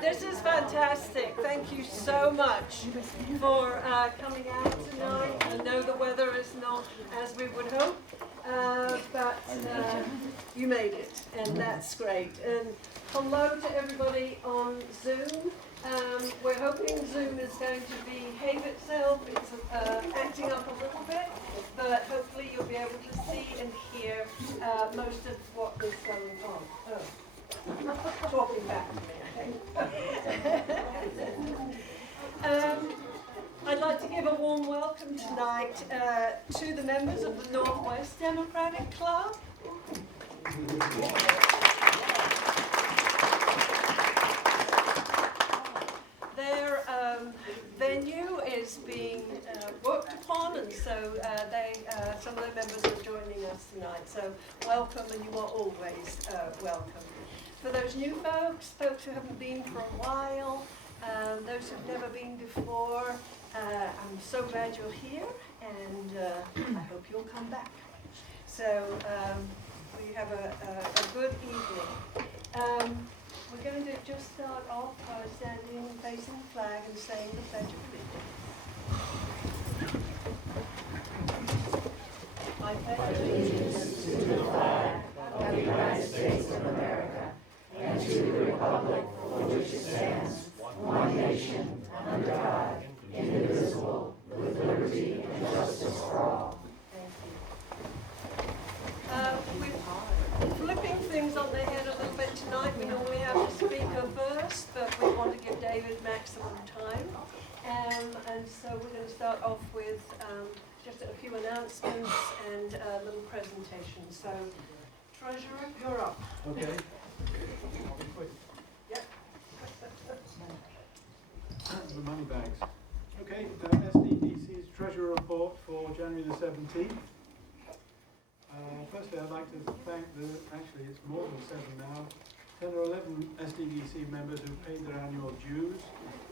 This is fantastic. Thank you so much for coming out tonight. I know the weather is not as we would hope, but you made it, and that's great. And hello to everybody on Zoom. We're hoping Zoom is going to behave itself. It's acting up a little bit, but hopefully you'll be able to see and hear most of what is going on. Oh. Talking back to me, I think. I'd like to give a warm welcome tonight to the members of the Northwest Democratic Club. Their venue is being worked upon, and so some of the members are joining us tonight. So welcome, and you are always welcome. For those new folks who haven't been for a while, those who've never been before, I'm so glad you're here, and I hope you'll come back. So we have a good evening. We're going to just start off by standing, facing the flag, and saying the Pledge of Allegiance. I pledge allegiance to the flag of the United States of America and to the republic for which it stands, one nation, under God, indivisible, with liberty and justice for all. Thank you. We're flipping things on their head a little bit tonight. We normally have the speaker first, but we want to give David maximum time. And so we're going to start off with just a few announcements and a little presentation. So, Treasurer, you're up. Okay. I'll be quick. Yep. The money bags. Okay, SDDC's Treasurer Report for January the 17th. Firstly, I'd like to thank actually it's more than 7 now, 10 or 11 SDDC members who paid their annual dues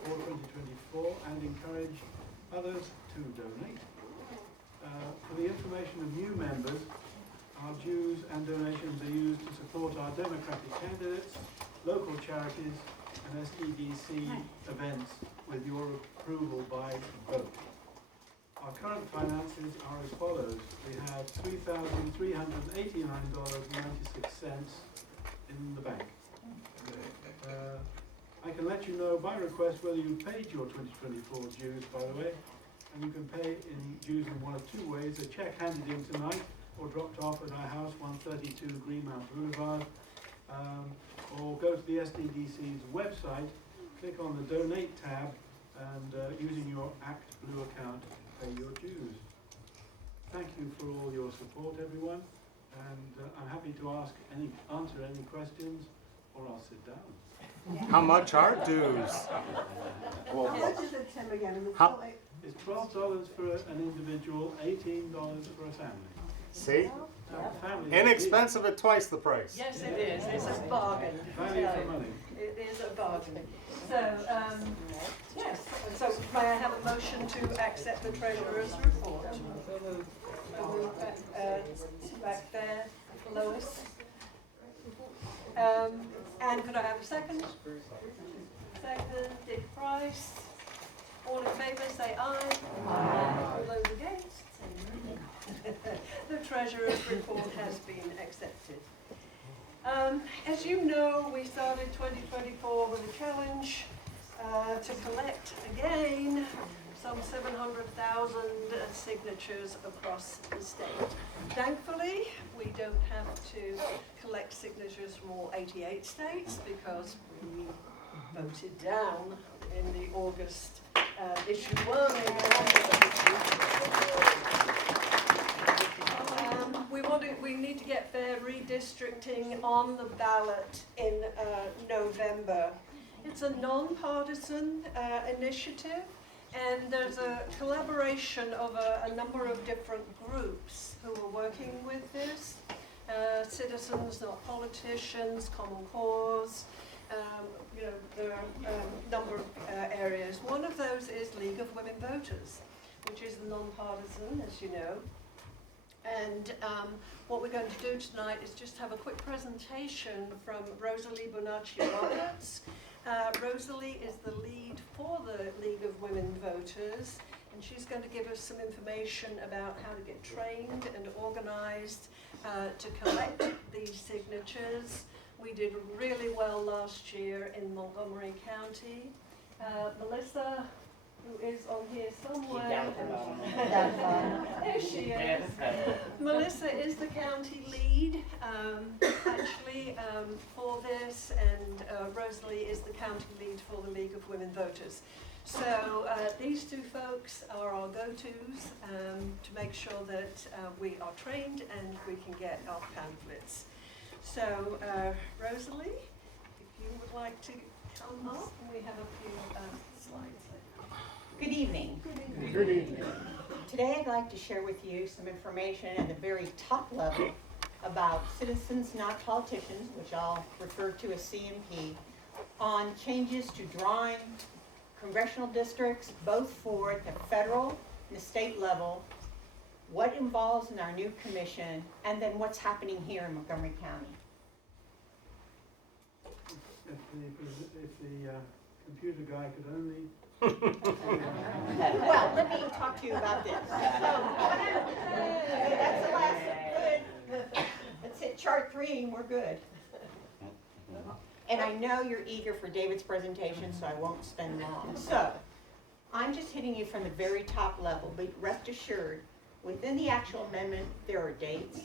for 2024 and encourage others to donate. For the information of new members, our dues and donations are used to support our Democratic candidates, local charities, and SDDC events with your approval by vote. Our current finances are as follows. We have $3,389.96 in the bank. I can let you know by request whether you paid your 2024 dues, by the way, and you can pay in dues in one of two ways: a check handed in tonight or dropped off at our house, 132 Greenmount Boulevard, or go to the SDDC's website, click on the Donate tab, and using your Act Blue account, pay your dues. Thank you for all your support, everyone, and I'm happy to answer any questions, or I'll sit down. How much are dues? Well, how much is it, Tim, again? It's $12 for an individual, $18 for a family. See? Family Inexpensive at twice the price. Yes, it is. It's a bargain. Value for money. It is a bargain. So, yes. So, may I have a motion to accept the Treasurer's report? Back there, Lois. And could I have a second? Second, Dick Price. All in favour, say aye. Aye. All those against? The Treasurer's report has been accepted. As you know, we started 2024 with a challenge to collect again some 700,000 signatures across the state. Thankfully, we don't have to collect signatures from all 88 states because we voted down in the August issue 1. We need to get fair redistricting on the ballot in November. It's a non-partisan initiative, and there's a collaboration of a number of different groups who are working with this. Citizens, not politicians, Common Cause. There are a number of areas. One of those is League of Women Voters, which is non-partisan, as you know. And what we're going to do tonight is just have a quick presentation from Rosalie Bonacci-Roberts, Rosalie is the lead for the League of Women Voters, and she's going to give us some information about how to get trained and organized to collect these signatures. We did really well last year in Montgomery County. Melissa, who is on here somewhere. There she is. Melissa is the county lead, actually, for this, and Rosalie is the county lead for the League of Women Voters. So these two folks are our go-tos to make sure that we are trained and we can get our pamphlets. So Rosalie, if you would like to come up, we have a few slides. Good evening. Good evening. Today I'd like to share with you some information at the very top level about citizens, not politicians, which I'll refer to as CMP, on changes to drawing congressional districts, both for the federal and the state level, what involves in our new commission, and then what's happening here in Montgomery County. If the computer guy could only... Well, let me talk to you about this. So, that's the last, good. Let's hit chart 3 and we're good. And I know you're eager for David's presentation, so I won't spend long. So, I'm just hitting you from the very top level, but rest assured, within the actual amendment, there are dates.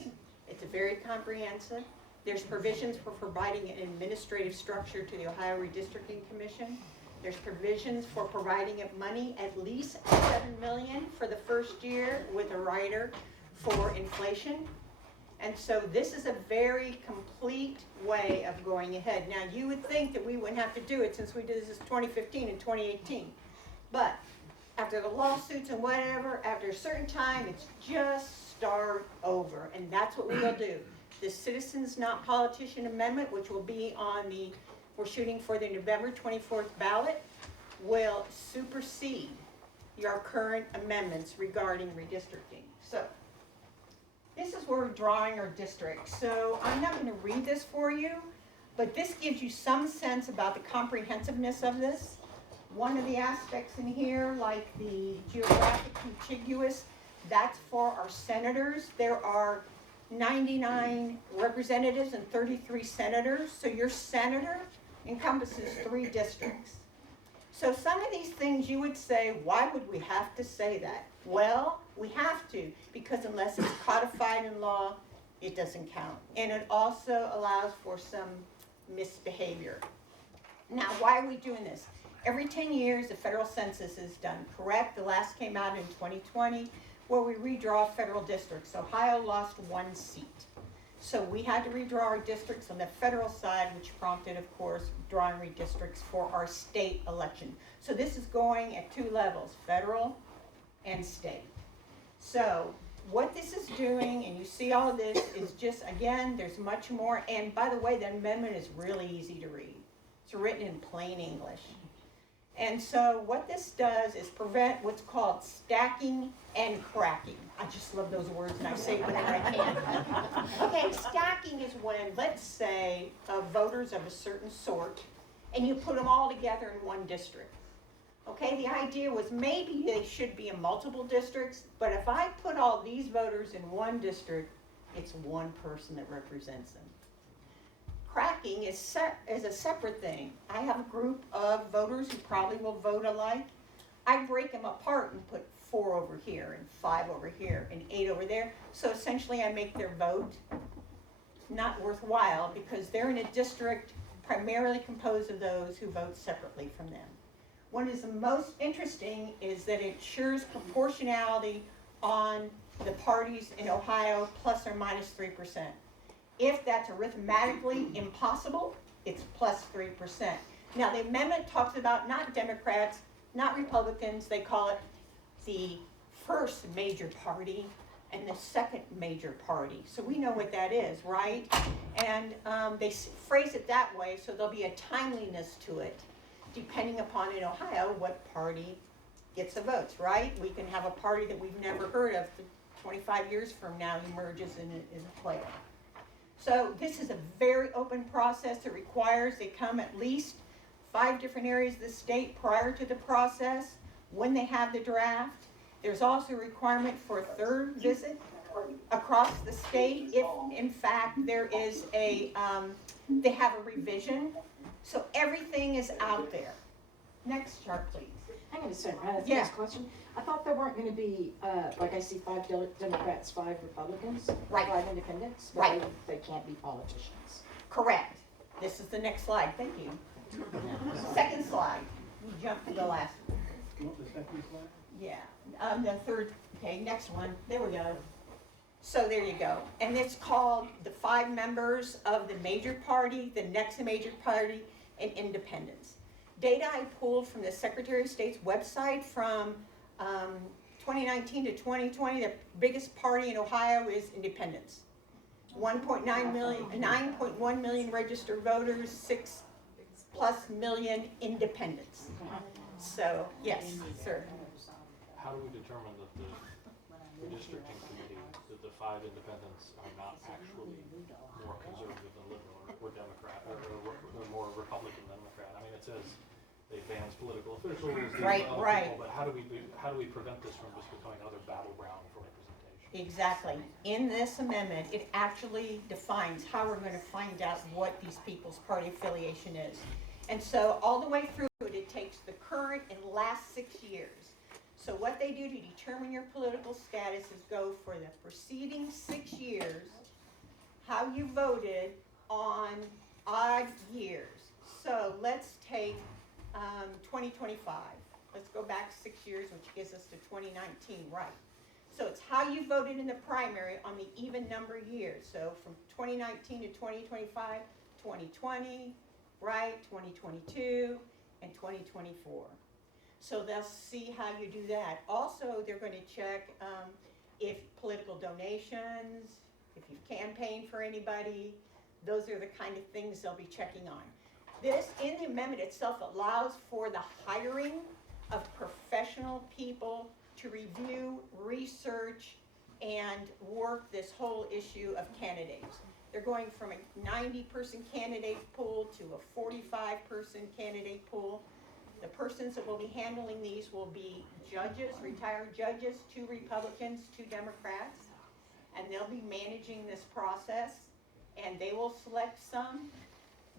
It's very comprehensive. There's provisions for providing an administrative structure to the Ohio Redistricting Commission. There's provisions for providing it money, at least $7 million for the first year with a rider for inflation. And so this is a very complete way of going ahead. Now you would think that we wouldn't have to do it since we did this in 2015 and 2018. But after the lawsuits and whatever, after a certain time, it's just start over. And that's what we will do. The Citizens Not Politician Amendment, which will be on the, we're shooting for the November 24th ballot, will supersede your current amendments regarding redistricting. So this is where we're drawing our districts. So I'm not going to read this for you, but this gives you some sense about the comprehensiveness of this. One of the aspects in here, like the geographic contiguous, that's for our senators. There are 99 representatives and 33 senators. So your senator encompasses 3 districts. So some of these things you would say, why would we have to say that? Well, we have to, because unless it's codified in law, it doesn't count. And it also allows for some misbehavior. Now, why are we doing this? Every 10 years, the federal census is done, correct? The last came out in 2020, where we redraw federal districts. Ohio lost 1 seat. So we had to redraw our districts on the federal side, which prompted, of course, drawing redistricts for our state election. So this is going at 2 levels, federal and state. So what this is doing, and you see all of this, is just, again, there's much more. And by the way, the amendment is really easy to read. It's written in plain English. And so what this does is prevent what's called stacking and cracking. I just love those words, and I say it whenever I can. Okay, stacking is when, let's say, voters of a certain sort, and you put them all together in one district. Okay, the idea was maybe they should be in multiple districts, but if I put all these voters in one district, it's one person that represents them. Cracking is a separate thing. I have a group of voters who probably will vote alike. I break them apart and put 4 over here and 5 over here and 8 over there. So essentially I make their vote not worthwhile because they're in a district primarily composed of those who vote separately from them. What is the most interesting is that it ensures proportionality on the parties in Ohio plus or minus 3%. If that's arithmetically impossible, it's plus 3%. Now the amendment talks about not Democrats, not Republicans, they call it the first major party and the second major party. So we know what that is, right? And they phrase it that way so there'll be a timeliness to it, depending upon in Ohio what party gets the votes, right? We can have a party that we've never heard of 25 years from now emerges and is a player. So this is a very open process. It requires they come at least 5 different areas of the state prior to the process when they have the draft. There's also a requirement for a 3rd visit across the state if in fact there is a, they have a revision. So everything is out there. Next chart, please. Hang on a second, Yeah. next question. I thought there weren't gonna be, like I see 5 Democrats, 5 Republicans, Right. 5 independents, but Right. they can't be politicians. Correct. This is the next slide. Thank you. Second slide. You jump to the last one. You want the second slide? Yeah, the 3rd, okay, next one, there we go. So there you go, and it's called the 5 members of the major party, the next major party, and independents. Data I pulled from the Secretary of State's website from 2019 to 2020, the biggest party in Ohio is independents. 1.9 million, 9.1 million registered voters, 6+ million independents. So, yes, sir. How do we determine that the redistricting committee, that the 5 independents are not actually more conservative than liberal or Democrat, or more Republican than Democrat? I mean, it says they bans political officials, they Right, other right. people, but how do we prevent this from just becoming another battleground for representation? Exactly. In this amendment, it actually defines how we're going to find out what these people's party affiliation is. And so all the way through it, it takes the current and last 6 years. So what they do to determine your political status is go for the preceding 6 years, how you voted on odd years. So let's take 2025. Let's go back 6 years, which gives us to 2019, right? So it's how you voted in the primary on the even number of years. So from 2019 to 2025, 2020, right, 2022, and 2024. So they'll see how you do that. Also, they're going to check if political donations, if you've campaigned for anybody, those are the kind of things they'll be checking on. This, in the amendment itself, allows for the hiring of professional people to review, research, and work this whole issue of candidates. They're going from a 90-person candidate pool to a 45-person candidate pool. The persons that will be handling these will be judges, retired judges, 2 Republicans, 2 Democrats, and they'll be managing this process, and they will select some.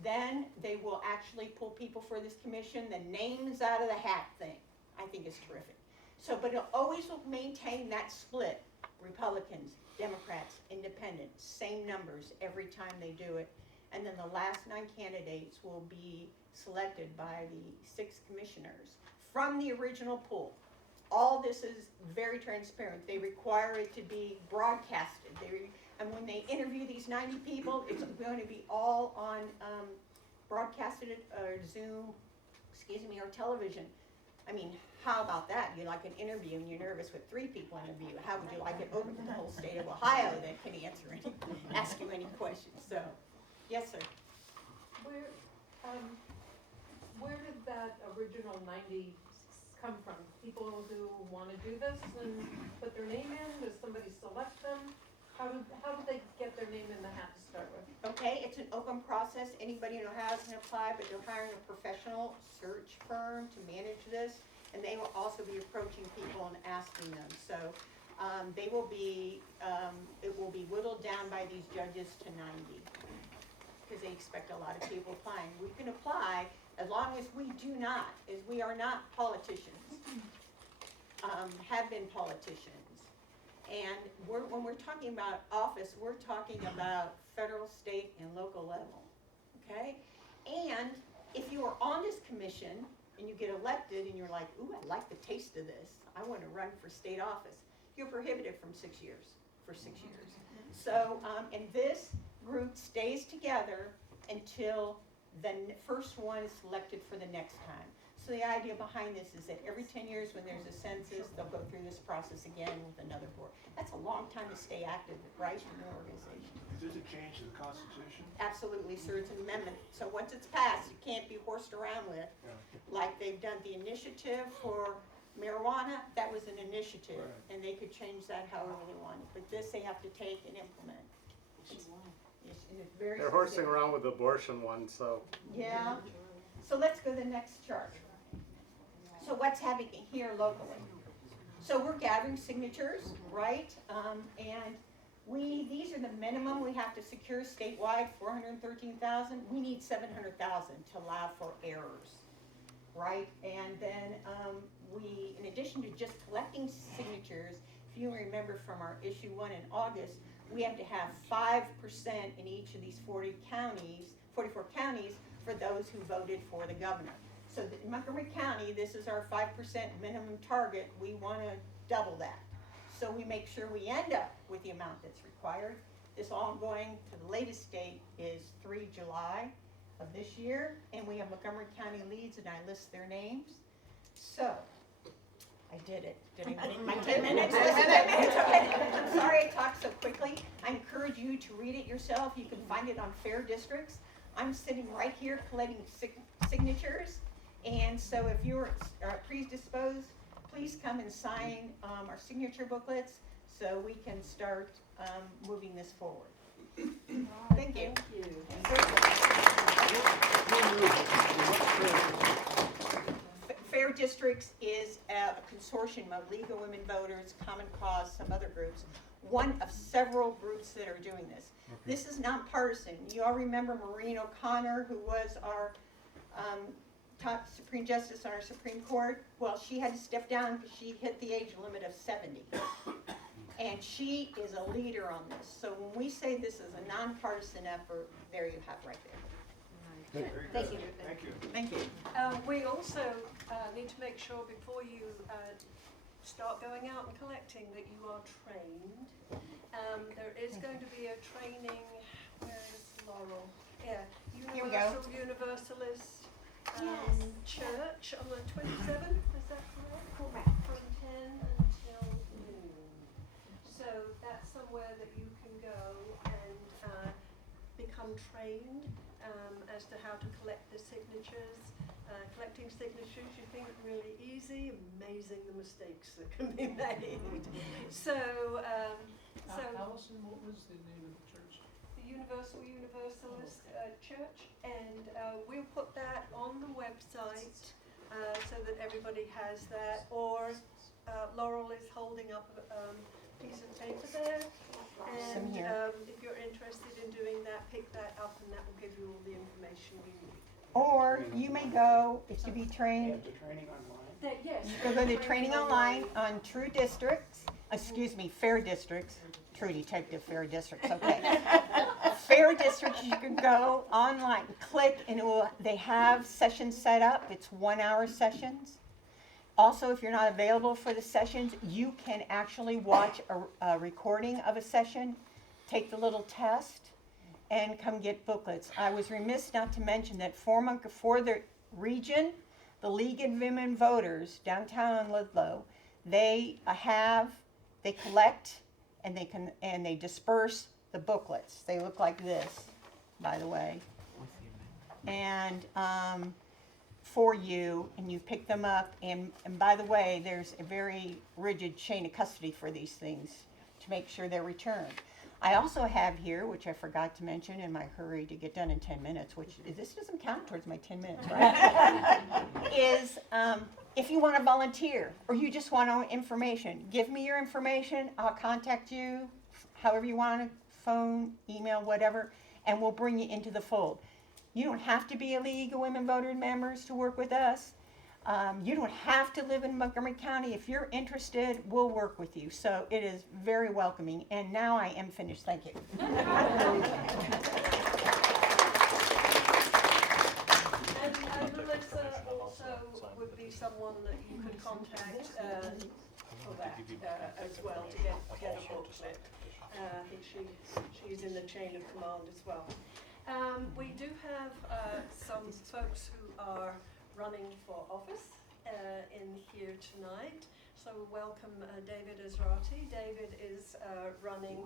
Then they will actually pull people for this commission. The names out of the hat thing, I think is terrific. So, but it always will maintain that split, Republicans, Democrats, Independents, same numbers every time they do it. And then the last 9 candidates will be selected by the 6 commissioners from the original pool. All this is very transparent. They require it to be broadcasted. And when they interview these 90 people, it's going to be all on broadcasted or Zoom, or television. I mean, how about that? You like an interview and you're nervous with 3 people interview. How would you like it open to the whole state of Ohio that can ask you any questions? So, yes, sir. Where did that original 90 come from? People who want to do this and put their name in? Does somebody select them? How did they get their name in the hat to start with? Okay, it's an open process. Anybody in Ohio can apply, but they're hiring a professional search firm to manage this, and they will also be approaching people and asking them. So they will be, it will be whittled down by these judges to 90 because they expect a lot of people applying. We can apply as long as we do not, as we are not politicians, have been politicians. And when we're talking about office, we're talking about federal, state, and local level, okay? And if you are on this commission and you get elected and you're like, ooh, I like the taste of this, I want to run for state office, you're prohibited from 6 years, for 6 years. So, and this group stays together until the first one is selected for the next time. So the idea behind this is that every 10 years when there's a census, they'll go through this process again with another board. That's a long time to stay active, right, in an organization. Does it change the Constitution? Absolutely, sir, it's an amendment. So once it's passed, it can't be horsed around with. Yeah. Like they've done the initiative for marijuana, that was an initiative, Right. and they could change that however they wanted. But this they have to take and implement. It's very They're horsing specific. around with the abortion one, so Yeah, So let's go to the next chart. So what's happening here locally? So we're gathering signatures, right? And these are the minimum we have to secure statewide, 413,000. We need 700,000 to allow for errors, right? And then in addition to just collecting signatures, if you remember from our issue 1 in August, we have to have 5% in each of these 44 counties for those who voted for the governor. So in Montgomery County, this is our 5% minimum target. We want to double that. So we make sure we end up with the amount that's required. This all going to the latest date is 3 July of this year, and we have Montgomery County leads, and I list their names. So, I did it. Did I make my 10 minutes? Listen, 10 minutes, okay. I'm sorry I talked so quickly. I encourage you to read it yourself. You can find it on Fair Districts. I'm sitting right here collecting signatures, and so if you're predisposed, please come and sign our signature booklets so we can start moving this forward. Thank you. Fair Districts is a consortium of League of Women Voters, Common Cause, some other groups, one of several groups that are doing this. This is nonpartisan. You all remember Maureen O'Connor, who was our top Supreme Justice on our Supreme Court? Well, she had to step down because she hit the age limit of 70. And she is a leader on this. So when we say this is a nonpartisan effort, there you have right there. Thank you. Thank you. Thank you. We also need to make sure before you start going out and collecting that you are trained. There is going to be a training, where is Laurel? Yeah, Here we go. Universalist Yes. Church on the 27th, is that correct? Correct. From 10 until noon. So that's somewhere that you can go and become trained as to how to collect the signatures. Collecting signatures, you think really easy, amazing the mistakes that can be made. So, Allison, what was the name of the church? the Universalist Church, and we'll put that on the website so that everybody has that. Or Laurel is holding up a piece of paper there, and if you're interested in doing that, pick that up, and that will give you all the information you need. Or you may go, to be trained, The training online? Yes. you'll go to training online on Fair Districts, True Detective Fair Districts, okay. Fair Districts, you can go online, click, and they have sessions set up. It's 1-hour sessions. Also, if you're not available for the sessions, you can actually watch a recording of a session, take the little test, and come get booklets. I was remiss not to mention that for the region, the League of Women Voters downtown in Ludlow, they collect and they disperse the booklets. They look like this, by the way. And for you, and you pick them up, and by the way, there's a very rigid chain of custody for these things to make sure they're returned. I also have here, which I forgot to mention in my hurry to get done in 10 minutes, which this doesn't count towards my 10 minutes, right? is if you want to volunteer or you just want information, give me your information. I'll contact you however you want, phone, email, whatever, and we'll bring you into the fold. You don't have to be a League of Women Voter members to work with us. You don't have to live in Montgomery County. If you're interested, we'll work with you. So it is very welcoming. And now I am finished. Thank you. And Melissa also would be someone that you can contact for that as well to get a booklet. She's in the chain of command as well. We do have some folks who are running for office in here tonight. So welcome David Esrati. David is running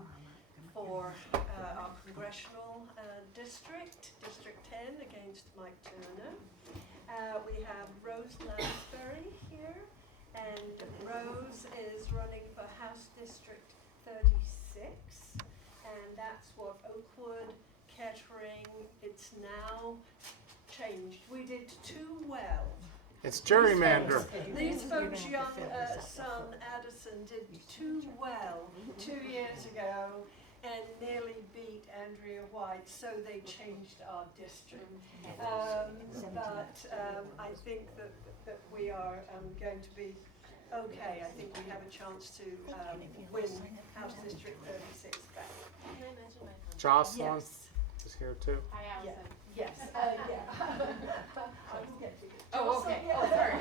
for our congressional district, District 10, against Mike Turner. We have Rose Lansbury here, and Rose is running for House District 36, and that's what Oakwood, Kettering, it's now changed. We did too well. It's gerrymander. These folks' young son, Addison, did too well 2 years ago and nearly beat Andrea White, so they changed our district. I think that we are going to be okay. I think we have a chance to win House District 36 back. Can I mention my comment? Jocelyn Yes. is here too. Hi, Yeah. Allison. Yes. I was skeptical. Oh, okay. Yeah. Oh, sorry.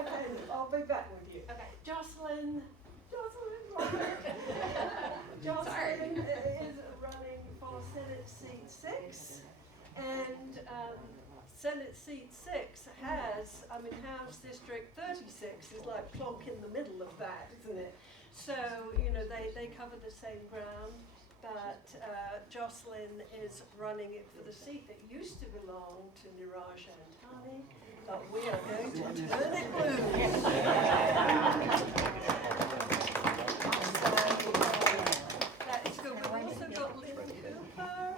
Okay, I'll be back with you. Okay. Jocelyn Sorry. is running for Senate seat 6, and Senate seat 6 has, House District 36 is like plonk in the middle of that, isn't it? So, they cover the same ground, but Jocelyn is running it for the seat that used to belong to Niraj Antani, but we are going to turn it blue. That is good. We've also got Lynn Cooper.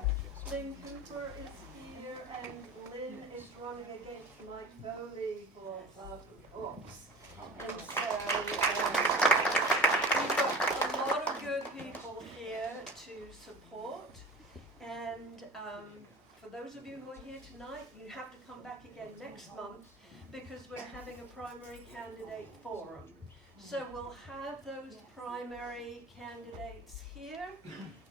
Lynn Cooper is here, and Lynn is running against Mike Foley for Ops. And so we've got a lot of good people here to support. And for those of you who are here tonight, you have to come back again next month because we're having a primary candidate forum. So we'll have those primary candidates here.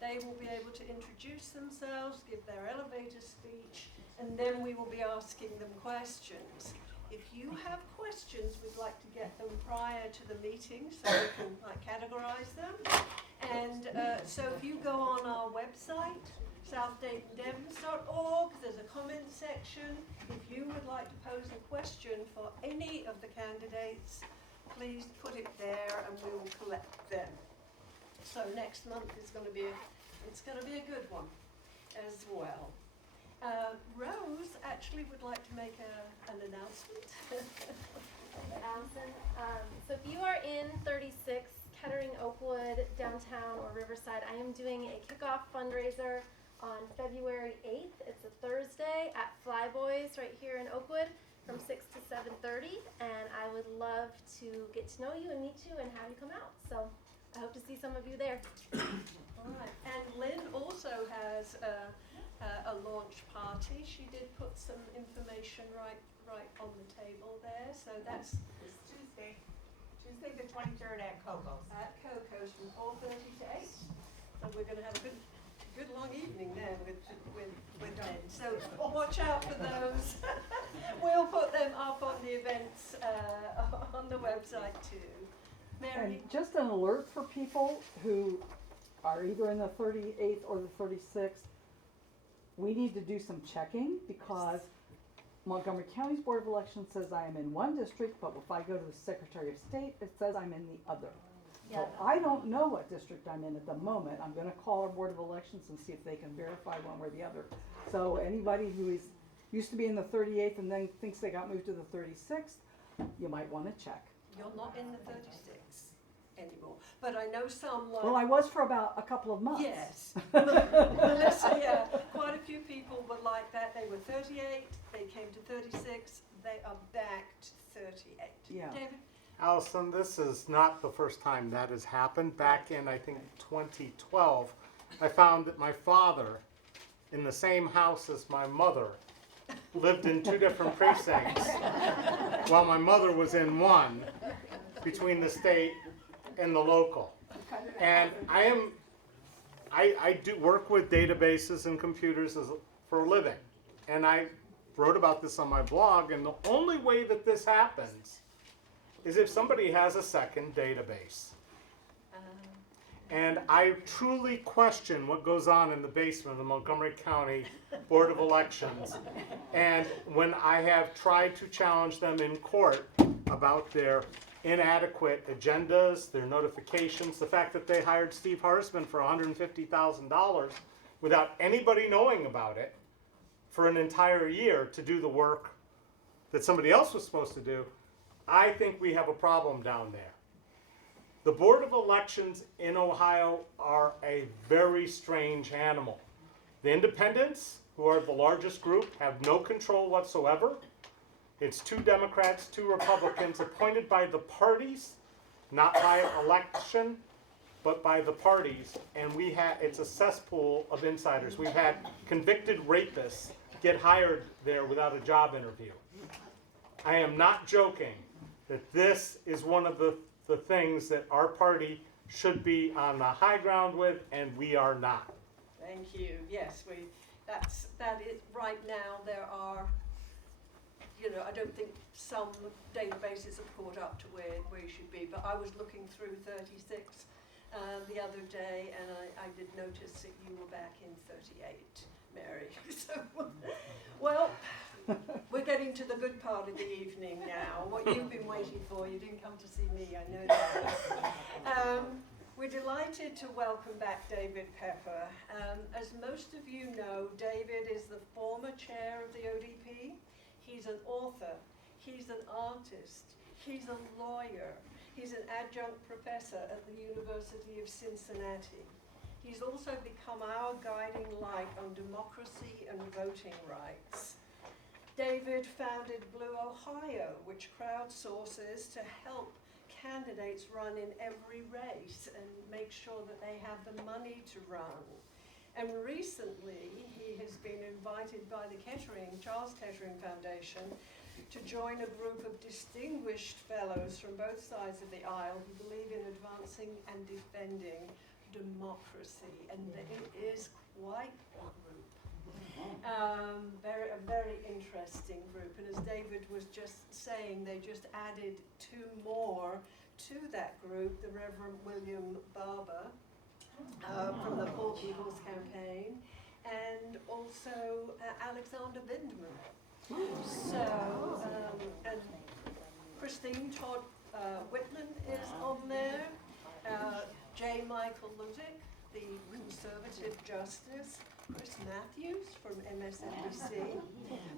They will be able to introduce themselves, give their elevator speech, and then we will be asking them questions. If you have questions, we'd like to get them prior to the meeting so we can categorize them. And so if you go on our website, southdaytondems.org, there's a comment section. If you would like to pose a question for any of the candidates, please put it there and we will collect them. So next month is going to be a good one as well. Rose actually would like to make an announcement. Allison, so if you are in 36 Kettering, Oakwood, downtown, or Riverside, I am doing a kickoff fundraiser on February 8th. It's a Thursday at Flyboys right here in Oakwood from 6 to 7:30, and I would love to get to know you and meet you and have you come out. So I hope to see some of you there. All right. And Lynn also has a launch party. She did put some information right on the table there. So that's It's Tuesday the 23rd at Coco's. at Coco's from 4:30 to 8. So we're going to have a good long evening there with Lynn. So watch out for those. We'll put them up on the events on the website too. Mary? And just an alert for people who are either in the 38th or the 36th, we need to do some checking because Montgomery County's Board of Elections says I am in one district, but if I go to the Secretary of State, it says I'm in the other. So I don't know what district I'm in at the moment. I'm gonna call our Board of Elections and see if they can verify one way or the other. So anybody who used to be in the 38th and then thinks they got moved to the 36th, you might wanna check. You're not in the 36 anymore, but I know some like. Well, I was for about a couple of months. Yes. Melissa, yeah, quite a few people were like that. They were 38, they came to 36, they are back to 38. Yeah. David? Allison, this is not the first time that has happened. Back in, I think, 2012, I found that my father, in the same house as my mother, lived in two different precincts, while my mother was in one, between the state and the local. And I do work with databases and computers for a living. And I wrote about this on my blog, and the only way that this happens is if somebody has a second database. And I truly question what goes on in the basement of the Montgomery County Board of Elections. And when I have tried to challenge them in court about their inadequate agendas, their notifications, the fact that they hired Steve Harsman for $150,000 without anybody knowing about it for an entire year to do the work that somebody else was supposed to do, I think we have a problem down there. The Board of Elections in Ohio are a very strange animal. The independents who are the largest group, have no control whatsoever. It's 2 Democrats, 2 Republicans, appointed by the parties, not by election, but by the parties. And it's a cesspool of insiders. We've had convicted rapists get hired there without a job interview. I am not joking that this is one of the things that our party should be on the high ground with, and we are not. Thank you. Yes, that is right now. There are, I don't think some databases have caught up to where you should be. But I was looking through 36 the other day, and I did notice that you were back in 38, Mary. So, well, we're getting to the good part of the evening now. What you've been waiting for. You didn't come to see me. I know that. We're delighted to welcome back David Pepper. As most of you know, David is the former chair of the ODP. He's an author, he's an artist, he's a lawyer, he's an adjunct professor at the University of Cincinnati. He's also become our guiding light on democracy and voting rights. David founded Blue Ohio, which crowdsources to help candidates run in every race and make sure that they have the money to run. And recently, he has been invited by the Charles Kettering Foundation to join a group of distinguished fellows from both sides of the aisle who believe in advancing and defending democracy. And it is quite a group. A very interesting group. And as David was just saying, they just added 2 more to that group, the Reverend William Barber from the Poor People's Campaign, and also Alexander Binderman. So, and Christine Todd Whitman is on there, J. Michael Ludick, the Conservative Justice, Chris Matthews from MSNBC,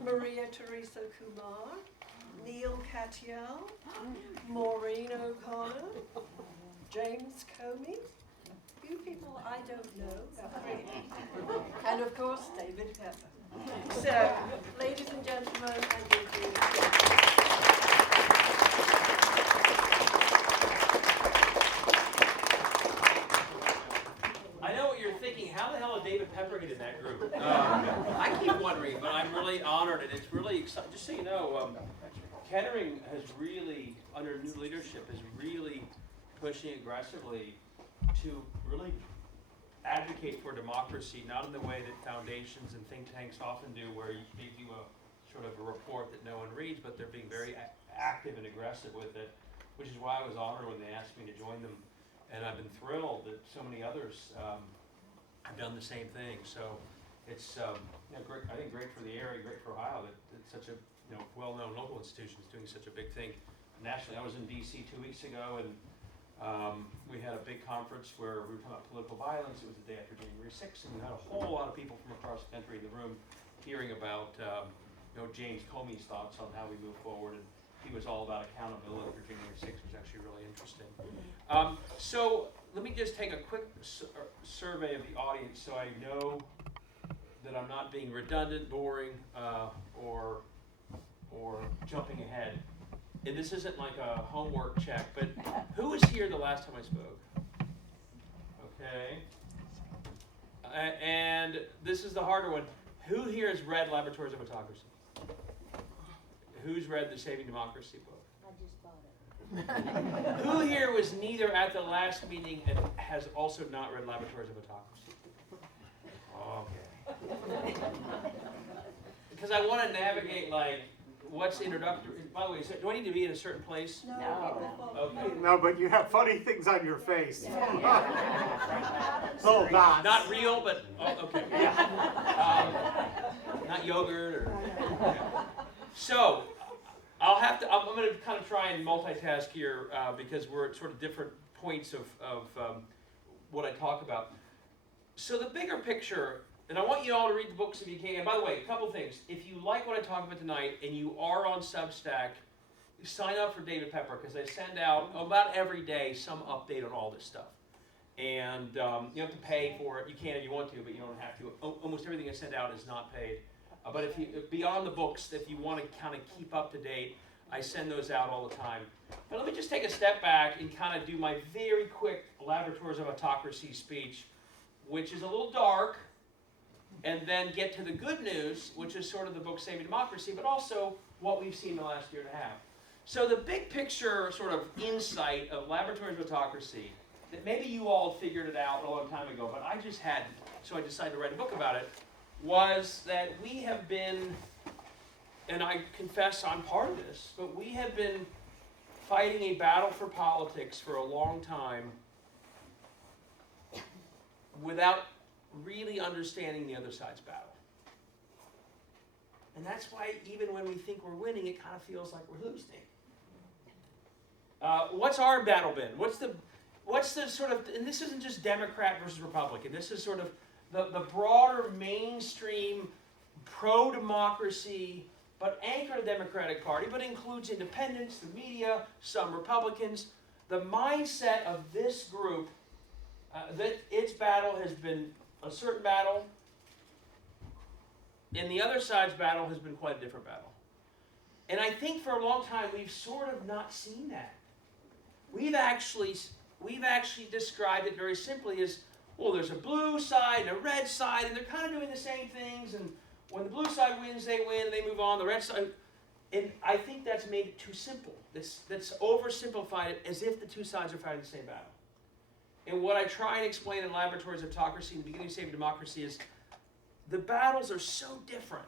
Maria Teresa Kumar, Neil Katyal, Maureen O'Connor, James Comey, a few people I don't know, and of course David Pepper. So, ladies and gentlemen, I give you how the hell did David Pepper get in that group? I keep wondering, but I'm really honored, and it's really exciting. Just so you know, Kettering has really, under new leadership, is really pushing aggressively to really advocate for democracy, not in the way that foundations and think tanks often do, where you give you a sort of a report that no one reads, but they're being very active and aggressive with it, which is why I was honored when they asked me to join them, and I've been thrilled that so many others have done the same thing. So it's great, I think great for the area, great for Ohio that such a well-known local institution is doing such a big thing nationally. I was in D.C. 2 weeks ago, and we had a big conference where we were talking about political violence. It was the day after January 6th, and we had a whole lot of people from across the country in the room hearing about James Comey's thoughts on how we move forward, and he was all about accountability for January 6th. It was actually really interesting. So let me just take a quick survey of the audience so I know that I'm not being redundant, boring, or jumping ahead. And this isn't like a homework check, but who was here the last time I spoke? Okay. And this is the harder one. Who here has read Laboratories of Autocracy? Who's read the Saving Democracy book? I just bought it. Who here was neither at the last meeting and has also not read Laboratories of Autocracy? Okay. Because I want to navigate what's introductory. By the way, do I need to be in a certain place? No. Okay. No, but you have funny things on your face. Little dots. Not real, but okay. Yeah. Not yogurt or. Okay. So, I'm going to kind of try and multitask here because we're at sort of different points of what I talk about. So the bigger picture, and I want you all to read the books if you can. And by the way, a couple things. If you like what I talk about tonight and you are on Substack, sign up for David Pepper because I send out about every day some update on all this stuff. And you have to pay for it. You can if you want to, but you don't have to. Almost everything that's sent out is not paid. But if you beyond the books, if you want to kind of keep up to date, I send those out all the time. But let me just take a step back and kind of do my very quick Laboratories of Autocracy speech, which is a little dark, and then get to the good news, which is sort of the book Saving Democracy, but also what we've seen the last year and a half. So the big picture sort of insight of Laboratories of Autocracy, that maybe you all figured it out a long time ago, but I just hadn't, so I decided to write a book about it, was that we have been, and I confess I'm part of this, but we have been fighting a battle for politics for a long time without really understanding the other side's battle. And that's why even when we think we're winning, it kind of feels like we're losing. What's our battle been? What's the sort of, and this isn't just Democrat versus Republican, this is sort of the broader mainstream pro-democracy, but anchored the Democratic Party, but includes independents, the media, some Republicans. The mindset of this group, that its battle has been a certain battle, and the other side's battle has been quite a different battle. And I think for a long time we've sort of not seen that. We've actually described it very simply as, well, there's a blue side and a red side, and they're kind of doing the same things, and when the blue side wins, they win, they move on, the red side, and I think that's made it too simple. That's oversimplified it as if the two sides are fighting the same battle. And what I try and explain in Laboratories of Autocracy, in the beginning of Saving Democracy, is the battles are so different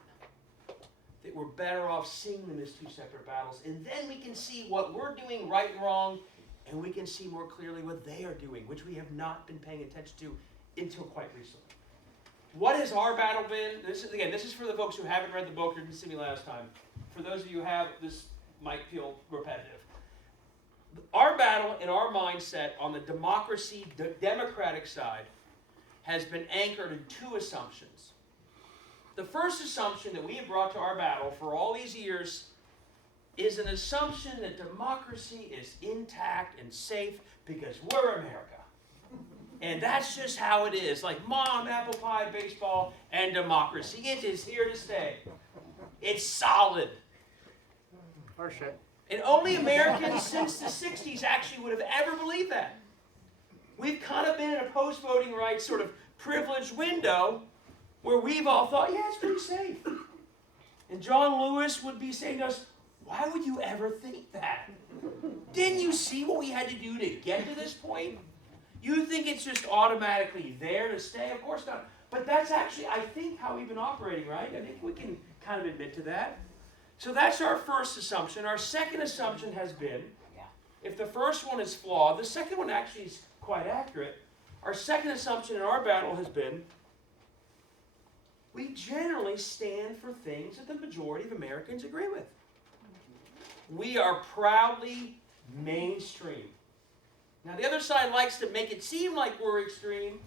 that we're better off seeing them as two separate battles. And then we can see what we're doing right and wrong, and we can see more clearly what they are doing, which we have not been paying attention to until quite recently. What has our battle been? This is for the folks who haven't read the book or didn't see me last time. For those of you who have, this might feel repetitive. Our battle and our mindset on the democratic side has been anchored in two assumptions. The first assumption that we have brought to our battle for all these years is an assumption that democracy is intact and safe because we're America. And that's just how it is. Like mom, apple pie, baseball, and democracy. It is here to stay. It's solid. Or shit. And only Americans since the 60s actually would have ever believed that. We've kind of been in a post-voting rights sort of privileged window where we've all thought, yeah, it's pretty safe. And John Lewis would be saying to us, why would you ever think that? Didn't you see what we had to do to get to this point? You think it's just automatically there to stay? Of course not. But that's actually, I think, how we've been operating, right? I think we can kind of admit to that. So that's our first assumption. Our second assumption has been, if the first one is flawed, the second one actually is quite accurate. Our second assumption in our battle has been, we generally stand for things that the majority of Americans agree with. We are proudly mainstream. Now, the other side likes to make it seem like we're extreme,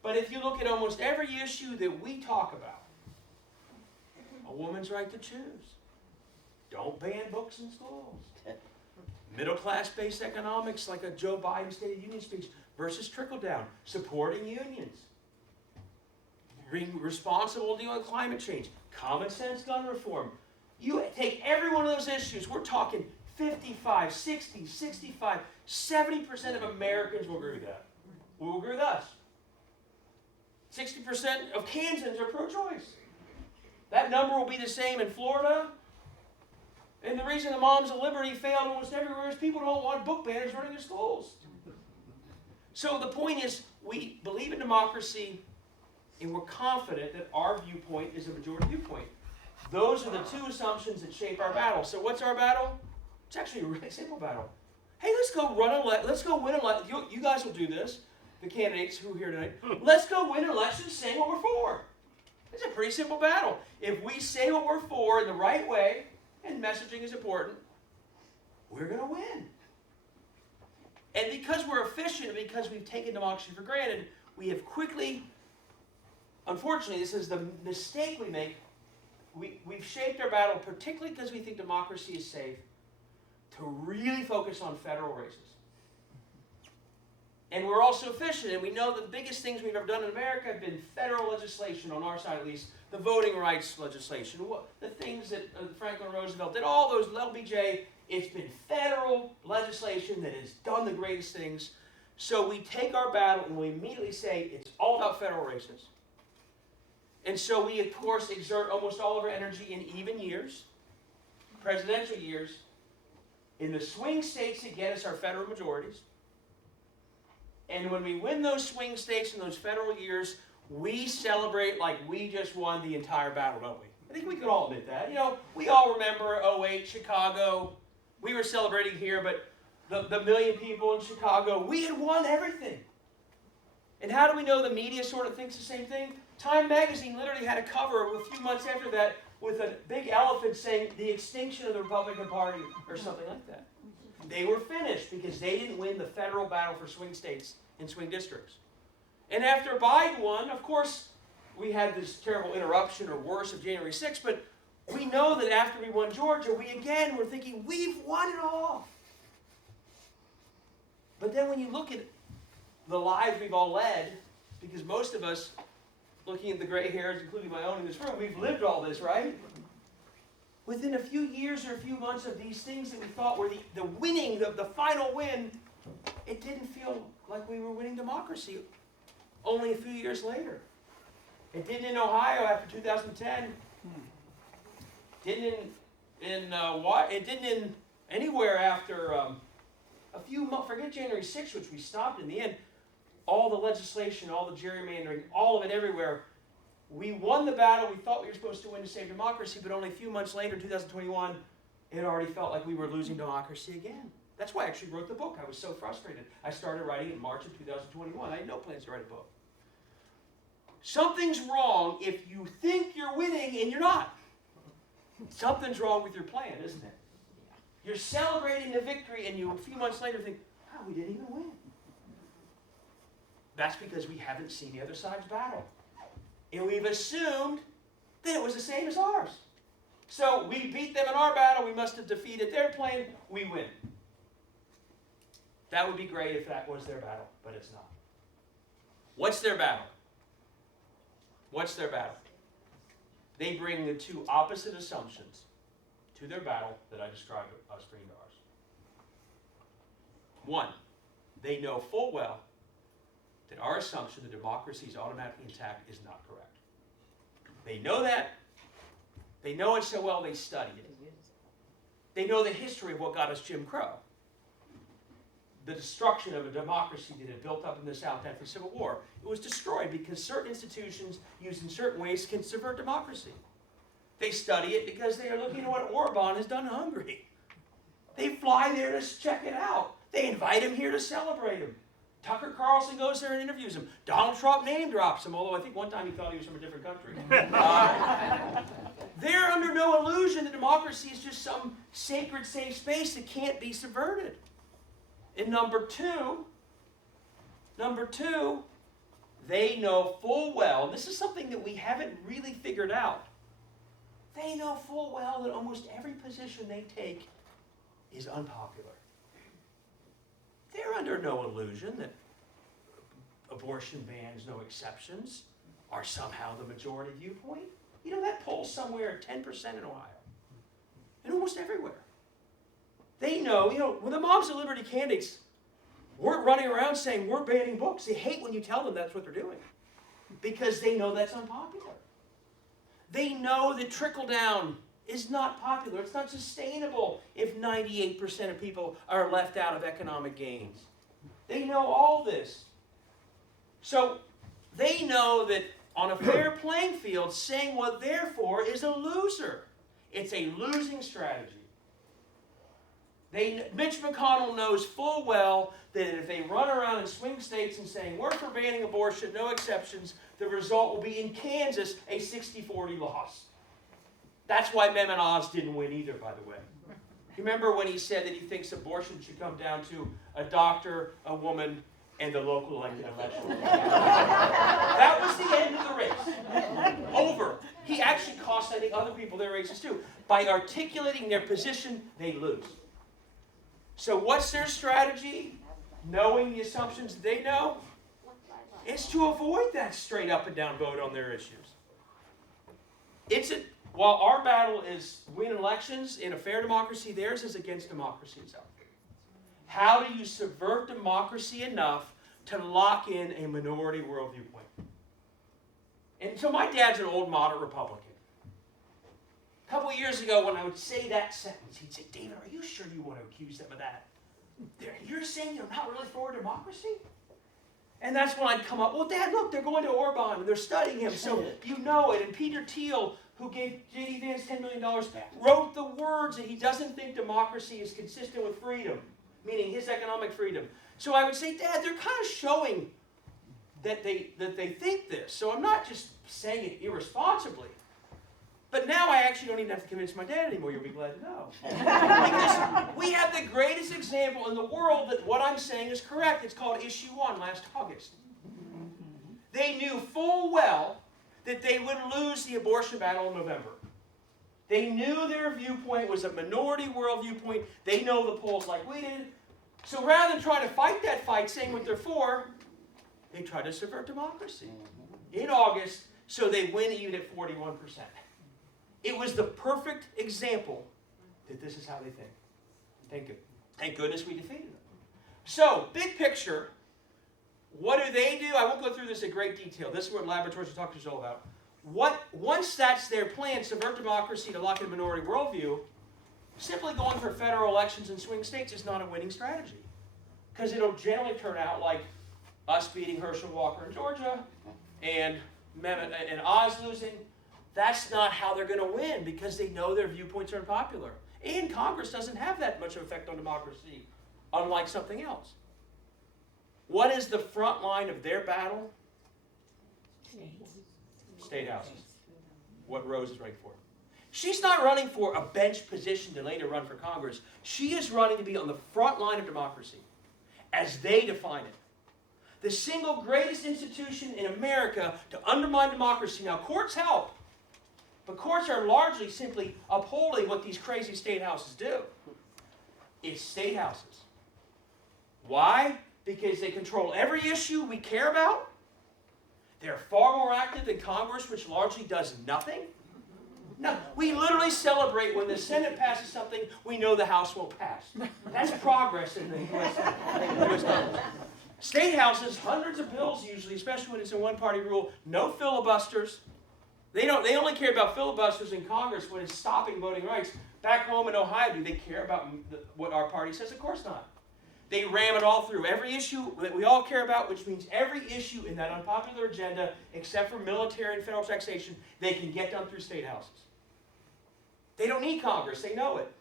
but if you look at almost every issue that we talk about, a woman's right to choose, don't ban books in schools, middle-class-based economics like a Joe Biden State of the Union speech versus trickle-down, supporting unions, being responsible dealing with climate change, common sense gun reform. You take every one of those issues, we're talking 55, 60, 65, 70% of Americans will agree with that. Will agree with us. 60% of Kansans are pro-choice. That number will be the same in Florida. And the reason the Moms of Liberty failed almost everywhere is people don't want book banners running their schools. So the point is, we believe in democracy, and we're confident that our viewpoint is a majority viewpoint. Those are the two assumptions that shape our battle. So what's our battle? It's actually a really simple battle. Hey, let's go win an election. You guys will do this, the candidates who are here tonight. Let's go win an election saying what we're for. It's a pretty simple battle. If we say what we're for in the right way, and messaging is important, we're going to win. And because we're efficient, and because we've taken democracy for granted, we have quickly, unfortunately, this is the mistake we make, we've shaped our battle, particularly because we think democracy is safe, to really focus on federal races. And we're also efficient, and we know that the biggest things we've ever done in America have been federal legislation, on our side at least, the voting rights legislation, the things that Franklin Roosevelt did, all those LBJ, it's been federal legislation that has done the greatest things. So we take our battle and we immediately say it's all about federal races. And so we, of course, exert almost all of our energy in even years, presidential years, in the swing states that get us our federal majorities. And when we win those swing states in those federal years, we celebrate like we just won the entire battle, don't we? I think we could all admit that. You know, we all remember 08, Chicago. We were celebrating here, but the million people in Chicago, we had won everything. And how do we know the media sort of thinks the same thing? Time magazine literally had a cover a few months after that with a big elephant saying the extinction of the Republican Party or something like that. They were finished because they didn't win the federal battle for swing states and swing districts. And after Biden won, of course, we had this terrible interruption or worse of January 6th, but we know that after we won Georgia, we again were thinking, we've won it all. But then when you look at the lives we've all led, because most of us, looking at the gray hairs, including my own in this room, we've lived all this, right? Within a few years or a few months of these things that we thought were the winning, the final win, it didn't feel like we were winning democracy only a few years later. It didn't in Ohio after 2010. It didn't in anywhere after a few months, forget January 6th, which we stopped in the end. All the legislation, all the gerrymandering, all of it everywhere. We won the battle we thought we were supposed to win to save democracy, but only a few months later, 2021, it already felt like we were losing democracy again. That's why I actually wrote the book. I was so frustrated. I started writing in March of 2021. I had no plans to write a book. Something's wrong if you think you're winning and you're not. Something's wrong with your plan, isn't it? You're celebrating the victory and you a few months later think, oh, we didn't even win. That's because we haven't seen the other side's battle. And we've assumed that it was the same as ours. So we beat them in our battle, we must have defeated their plan, we win. That would be great if that was their battle, but it's not. What's their battle? What's their battle? They bring the two opposite assumptions to their battle that I described us bringing to ours. One, they know full well that our assumption that democracy is automatically intact is not correct. They know that. They know it so well they study it. They know the history of what got us Jim Crow. The destruction of a democracy that had built up in the South after the Civil War. It was destroyed because certain institutions used in certain ways can subvert democracy. They study it because they are looking at what Orban has done in Hungary. They fly there to check it out. They invite him here to celebrate him. Tucker Carlson goes there and interviews him. Donald Trump name drops him, although I think one time he thought he was from a different country. They're under no illusion that democracy is just some sacred, safe space that can't be subverted. And number two, they know full well, and this is something that we haven't really figured out, they know full well that almost every position they take is unpopular. They're under no illusion that abortion bans, no exceptions, are somehow the majority viewpoint. You know, that polls somewhere at 10% in Ohio. And almost everywhere. They know, when the Moms of Liberty candidates weren't running around saying, we're banning books. They hate when you tell them that's what they're doing. Because they know that's unpopular. They know that trickle down is not popular. It's not sustainable if 98% of people are left out of economic gains. They know all this. So they know that on a fair playing field, saying what they're for is a loser. It's a losing strategy. Mitch McConnell knows full well that if they run around in swing states and saying, we're for banning abortion, no exceptions, the result will be in Kansas a 60-40 loss. That's why Mehmet Oz didn't win either, by the way. You remember when he said that he thinks abortion should come down to a doctor, a woman, and the local elected official? That was the end of the race. Over. He actually cost, I think, other people their races too. By articulating their position, they lose. So what's their strategy? knowing the assumptions they know, is to avoid that straight up and down vote on their issues. While our battle is win elections in a fair democracy, theirs is against democracy itself. How do you subvert democracy enough to lock in a minority world viewpoint? And so my dad's an old moderate Republican. A couple of years ago when I would say that sentence, he'd say, David, are you sure you want to accuse them of that? You're saying they're not really for democracy? And that's when I'd come up, well, Dad, look, they're going to Orban and they're studying him, so you know it. And Peter Thiel, who gave J.D. Vance $10 million, wrote the words that he doesn't think democracy is consistent with freedom, meaning his economic freedom. So I would say, Dad, they're kind of showing that they think this. So I'm not just saying it irresponsibly. But now I actually don't even have to convince my dad anymore, you'll be glad to know. Because we have the greatest example in the world that what I'm saying is correct. It's called Issue 1 last August. They knew full well that they would lose the abortion battle in November. They knew their viewpoint was a minority world viewpoint. They know the polls like we did. So rather than try to fight that fight saying what they're for, they tried to subvert democracy in August so they win even at 41%. It was the perfect example that this is how they think. Thank goodness we defeated them. So, big picture, what do they do? I won't go through this in great detail. This is what laboratories and talkers is all about. Once that's their plan, subvert democracy to lock in a minority worldview, simply going for federal elections in swing states is not a winning strategy. Because it'll generally turn out like us beating Herschel Walker in Georgia and Oz losing. That's not how they're going to win because they know their viewpoints are unpopular. And Congress doesn't have that much of an effect on democracy, unlike something else. What is the front line of their battle? State houses. What Rose is running for. She's not running for a bench position to later run for Congress. She is running to be on the front line of democracy, as they define it. The single greatest institution in America to undermine democracy. Now, courts help. But courts are largely simply upholding what these crazy state houses do. It's state houses. Why? Because they control every issue we care about. They're far more active than Congress, which largely does nothing. No, we literally celebrate when the Senate passes something we know the House won't pass. That's progress in the U.S. Congress. State houses, hundreds of bills usually, especially when it's a one-party rule, no filibusters. They only care about filibusters in Congress when it's stopping voting rights. Back home in Ohio, do they care about what our party says? Of course not. They ram it all through. Every issue that we all care about, which means every issue in that unpopular agenda, except for military and federal taxation, they can get done through state houses. They don't need Congress. They know it.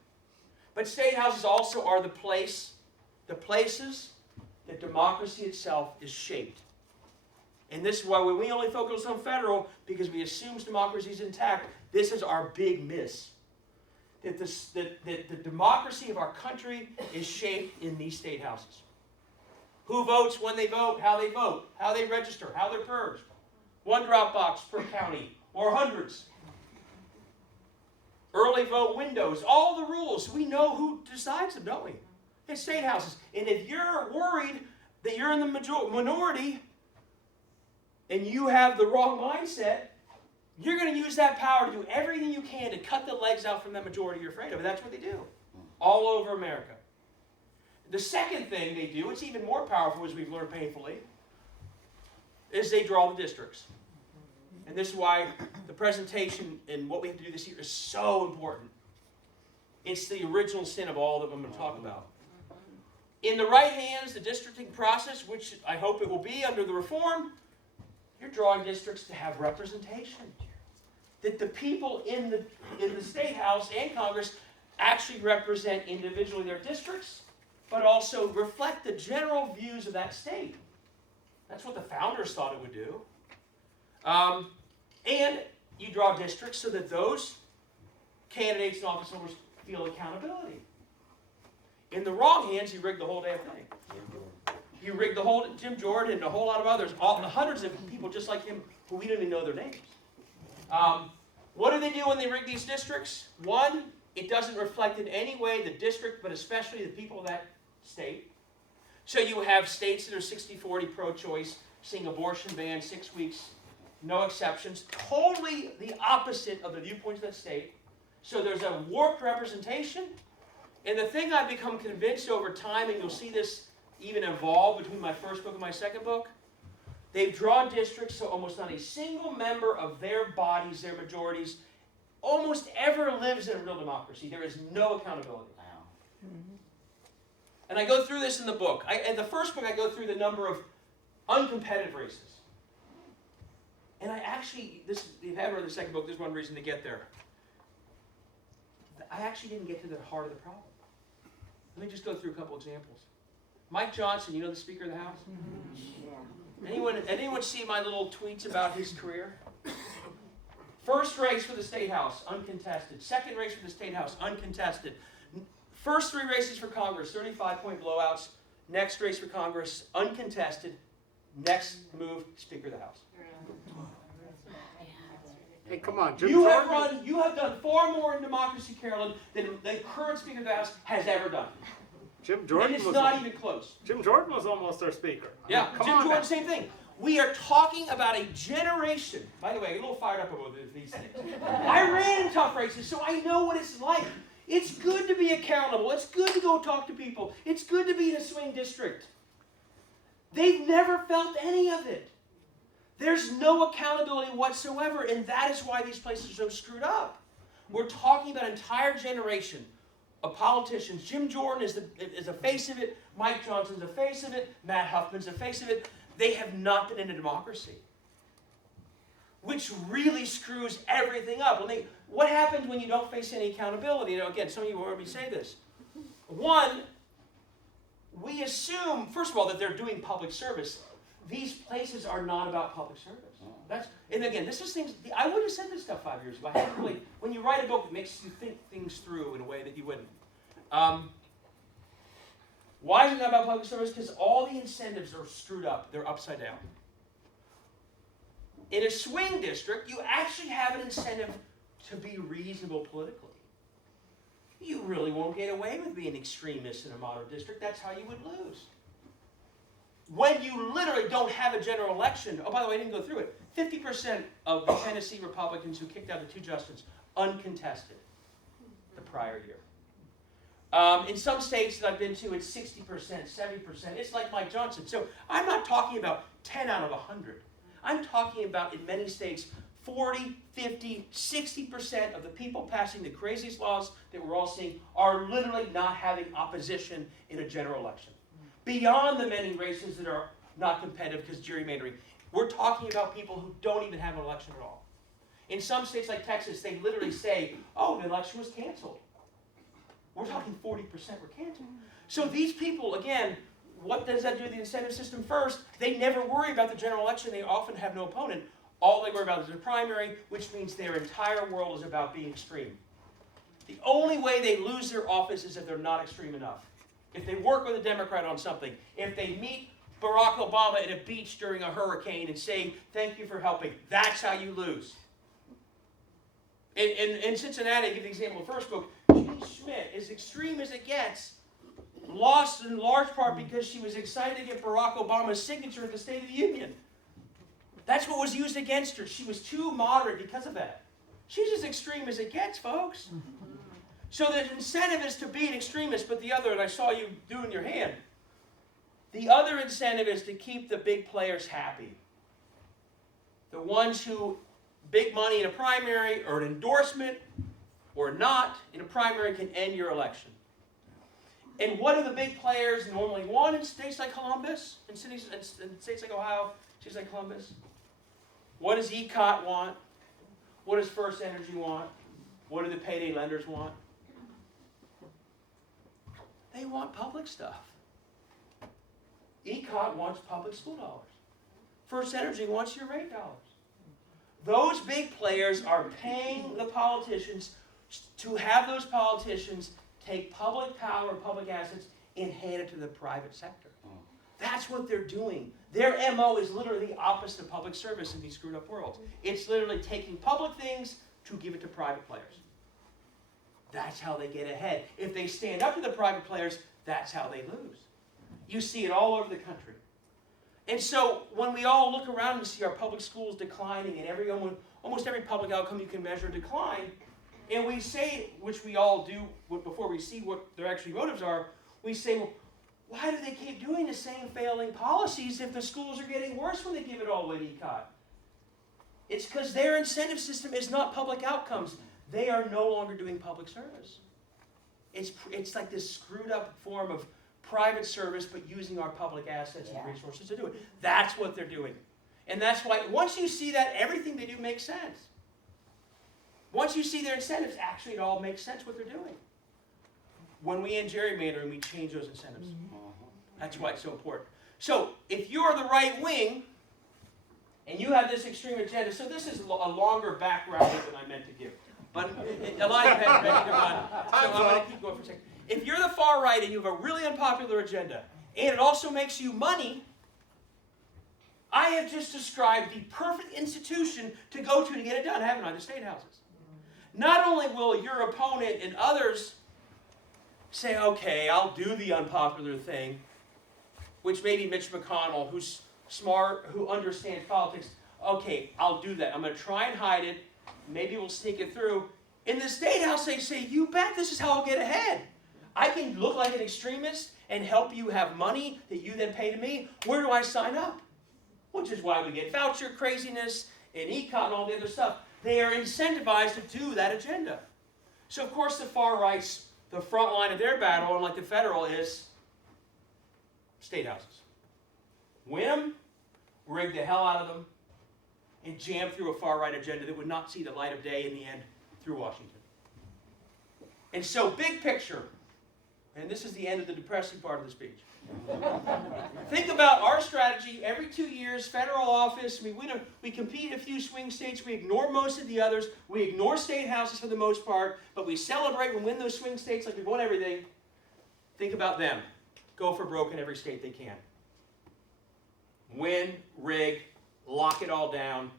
But state houses also are the places that democracy itself is shaped. And this is why we only focus on federal, because we assume democracy is intact. This is our big miss. That the democracy of our country is shaped in these state houses. Who votes, when they vote, how they register, how they're purged. One drop box per county, or hundreds. Early vote windows, all the rules. We know who decides them, don't we? It's state houses. And if you're worried that you're in the minority, and you have the wrong mindset, you're going to use that power to do everything you can to cut the legs out from that majority you're afraid of. And that's what they do all over America. The second thing they do, it's even more powerful as we've learned painfully, is they draw the districts. And this is why the presentation and what we have to do this year is so important. It's the original sin of all that I'm going to talk about. In the right hands, the districting process, which I hope it will be under the reform, you're drawing districts to have representation. That the people in the State House and Congress actually represent individually their districts, but also reflect the general views of that state. That's what the founders thought it would do. And you draw districts so that those candidates and office holders feel accountability. In the wrong hands, you rig the whole damn thing. You rigged the whole, Jim Jordan and a whole lot of others, the hundreds of people just like him who we don't even know their names. What do they do when they rig these districts? One, it doesn't reflect in any way the district, but especially the people of that state. So you have states that are 60-40 pro-choice, seeing abortion ban 6 weeks, no exceptions, totally the opposite of the viewpoints of that state. So there's a warped representation. And the thing I've become convinced over time, and you'll see this even evolve between my first book and my second book, they've drawn districts so almost not a single member of their bodies, their majorities, almost ever lives in a real democracy. There is no accountability. And I go through this in the book. In the first book, I go through the number of uncompetitive races. And I actually, if you haven't read the second book, there's one reason to get there. I actually didn't get to the heart of the problem. Let me just go through a couple examples. Mike Johnson, you know the Speaker of the House? Anyone see my little tweets about his career? First race for the State House, uncontested. Second race for the State House, uncontested. First 3 races for Congress, 35-point blowouts. Next race for Congress, uncontested. Next move, Speaker of the House. Hey, come on, Jim You Jordan. have done far more in democracy, Carolyn, than the current Speaker of the House has ever done. Jim Jordan And it's was not even close. Jim Jordan was almost our speaker. Yeah, Come Jim on Jordan, now. same thing. We are talking about a generation. By the way, I'm a little fired up about these things. I ran in tough races, so I know what it's like. It's good to be accountable. It's good to go talk to people. It's good to be in a swing district. They've never felt any of it. There's no accountability whatsoever, and that is why these places are so screwed up. We're talking about an entire generation of politicians. Jim Jordan is the face of it. Mike Johnson's the face of it. Matt Huffman's the face of it. They have not been in a democracy, which really screws everything up. What happens when you don't face any accountability? Again, some of you will hear me say this. One, we assume, first of all, that they're doing public service. These places are not about public service. And again, this is things, I wouldn't have said this stuff 5 years ago. I hadn't really, when you write a book, it makes you think things through in a way that you wouldn't. Why is it not about public service? Because all the incentives are screwed up. They're upside down. In a swing district, you actually have an incentive to be reasonable politically. You really won't get away with being extremist in a moderate district. That's how you would lose. When you literally don't have a general election, oh, by the way, I didn't go through it, 50% of the Tennessee Republicans who kicked out the 2 justices, uncontested the prior year. In some states that I've been to, it's 60%, 70%. It's like Mike Johnson. So I'm not talking about 10 out of 100. I'm talking about, in many states, 40, 50, 60% of the people passing the craziest laws that we're all seeing are literally not having opposition in a general election. Beyond the many races that are not competitive because gerrymandering, we're talking about people who don't even have an election at all. In some states like Texas, they literally say, oh, the election was canceled. We're talking 40% were canceled. So these people, again, what does that do to the incentive system? First, they never worry about the general election. They often have no opponent. All they worry about is the primary, which means their entire world is about being extreme. The only way they lose their office is if they're not extreme enough. If they work with a Democrat on something, if they meet Barack Obama at a beach during a hurricane and say, thank you for helping, that's how you lose. In Cincinnati, I give the example of the first book, Jeannie Schmidt, as extreme as it gets, lost in large part because she was excited to get Barack Obama's signature at the State of the Union. That's what was used against her. She was too moderate because of that. She's as extreme as it gets, folks. So the incentive is to be an extremist, but the other, and I saw you do in your hand, the other incentive is to keep the big players happy. The ones who, big money in a primary or an endorsement or not in a primary can end your election. And what do the big players normally want in states like Columbus, in states like Ohio, states like Columbus? What does ECOT want? What does First Energy want? What do the payday lenders want? They want public stuff. ECOT wants public school dollars. First Energy wants your rate dollars. Those big players are paying the politicians to have those politicians take public power, public assets, and hand it to the private sector. That's what they're doing. Their MO is literally the opposite of public service in these screwed up worlds. It's literally taking public things to give it to private players. That's how they get ahead. If they stand up to the private players, that's how they lose. You see it all over the country. And so when we all look around and see our public schools declining and almost every public outcome you can measure decline, and we say, which we all do before we see what their actual motives are, we say, well, why do they keep doing the same failing policies if the schools are getting worse when they give it all away to ECOT? It's because their incentive system is not public outcomes. They are no longer doing public service. It's like this screwed up form of private service, but using our public assets and resources to do it. That's what they're doing. And that's why, once you see that, everything they do makes sense. Once you see their incentives, actually it all makes sense what they're doing. When we end gerrymandering, we change those incentives. That's why it's so important. So, if you're the right wing, and you have this extreme agenda, so this is a longer background than I meant to give. But Elijah had ready to run, so I'm going to keep going for a second. If you're the far right and you have a really unpopular agenda, and it also makes you money, I have just described the perfect institution to go to get it done, haven't I? The state houses. Not only will your opponent and others say, okay, I'll do the unpopular thing, which maybe Mitch McConnell, who's smart, who understands politics, okay, I'll do that. I'm going to try and hide it. Maybe we'll sneak it through. In the state house, they say, you bet this is how I'll get ahead. I can look like an extremist and help you have money that you then pay to me. Where do I sign up? Which is why we get voucher craziness and ECOT and all the other stuff. They are incentivized to do that agenda. So, of course, the far right's, the front line of their battle, unlike the federal, is state houses. Win them, rig the hell out of them, and jam through a far right agenda that would not see the light of day in the end through Washington. And so, big picture, and this is the end of the depressing part of the speech. Think about our strategy. Every 2 years, federal office, we compete in a few swing states, we ignore most of the others, we ignore state houses for the most part, but we celebrate and win those swing states like we've won everything. Think about them. Go for broke in every state they can. Win, rig, lock it all down,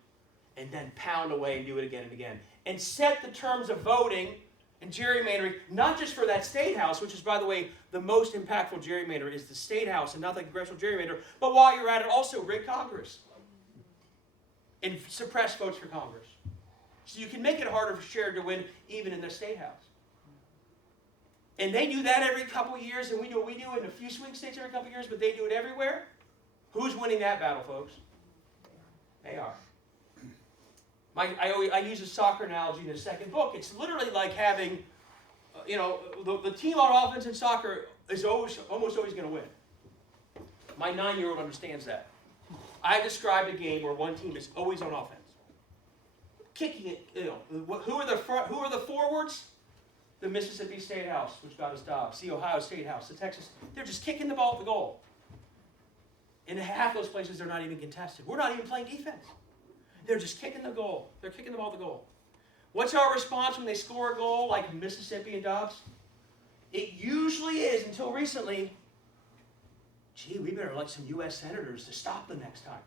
and then pound away and do it again and again. And set the terms of voting and gerrymandering, not just for that state house, which is, by the way, the most impactful gerrymander is the state house and not the congressional gerrymander, but while you're at it, also rig Congress and suppress votes for Congress. So you can make it harder for Sherrod to win even in the state house. And they do that every couple of years, and we do in a few swing states every couple of years, but they do it everywhere. Who's winning that battle, folks? They are. I use a soccer analogy in the second book. It's literally like having, the team on offense in soccer is almost always going to win. My 9-year-old understands that. I described a game where one team is always on offense, kicking it. Who are the forwards? The Mississippi State House, which got us Dobbs. The Ohio State House. The Texas. They're just kicking the ball at the goal. In half those places, they're not even contested. We're not even playing defense. They're just kicking the goal. They're kicking the ball at the goal. What's our response when they score a goal like Mississippi and Dobbs? It usually is, until recently, gee, we better elect some U.S. senators to stop them next time.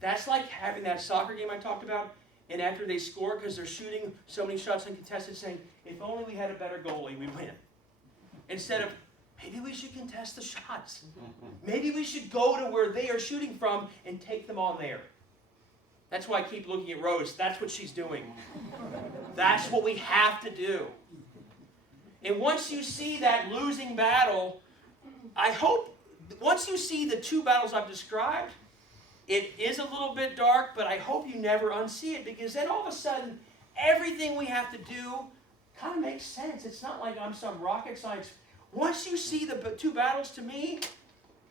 That's like having that soccer game I talked about, and after they score, because they're shooting so many shots uncontested, saying, if only we had a better goalie, we'd win. Instead of, maybe we should contest the shots. Maybe we should go to where they are shooting from and take them on there. That's why I keep looking at Rose. That's what she's doing. That's what we have to do. And once you see that losing battle, I hope, once you see the two battles I've described, it is a little bit dark, but I hope you never unsee it, because then all of a sudden, everything we have to do kind of makes sense. It's not like I'm some rocket science. Once you see the two battles, to me,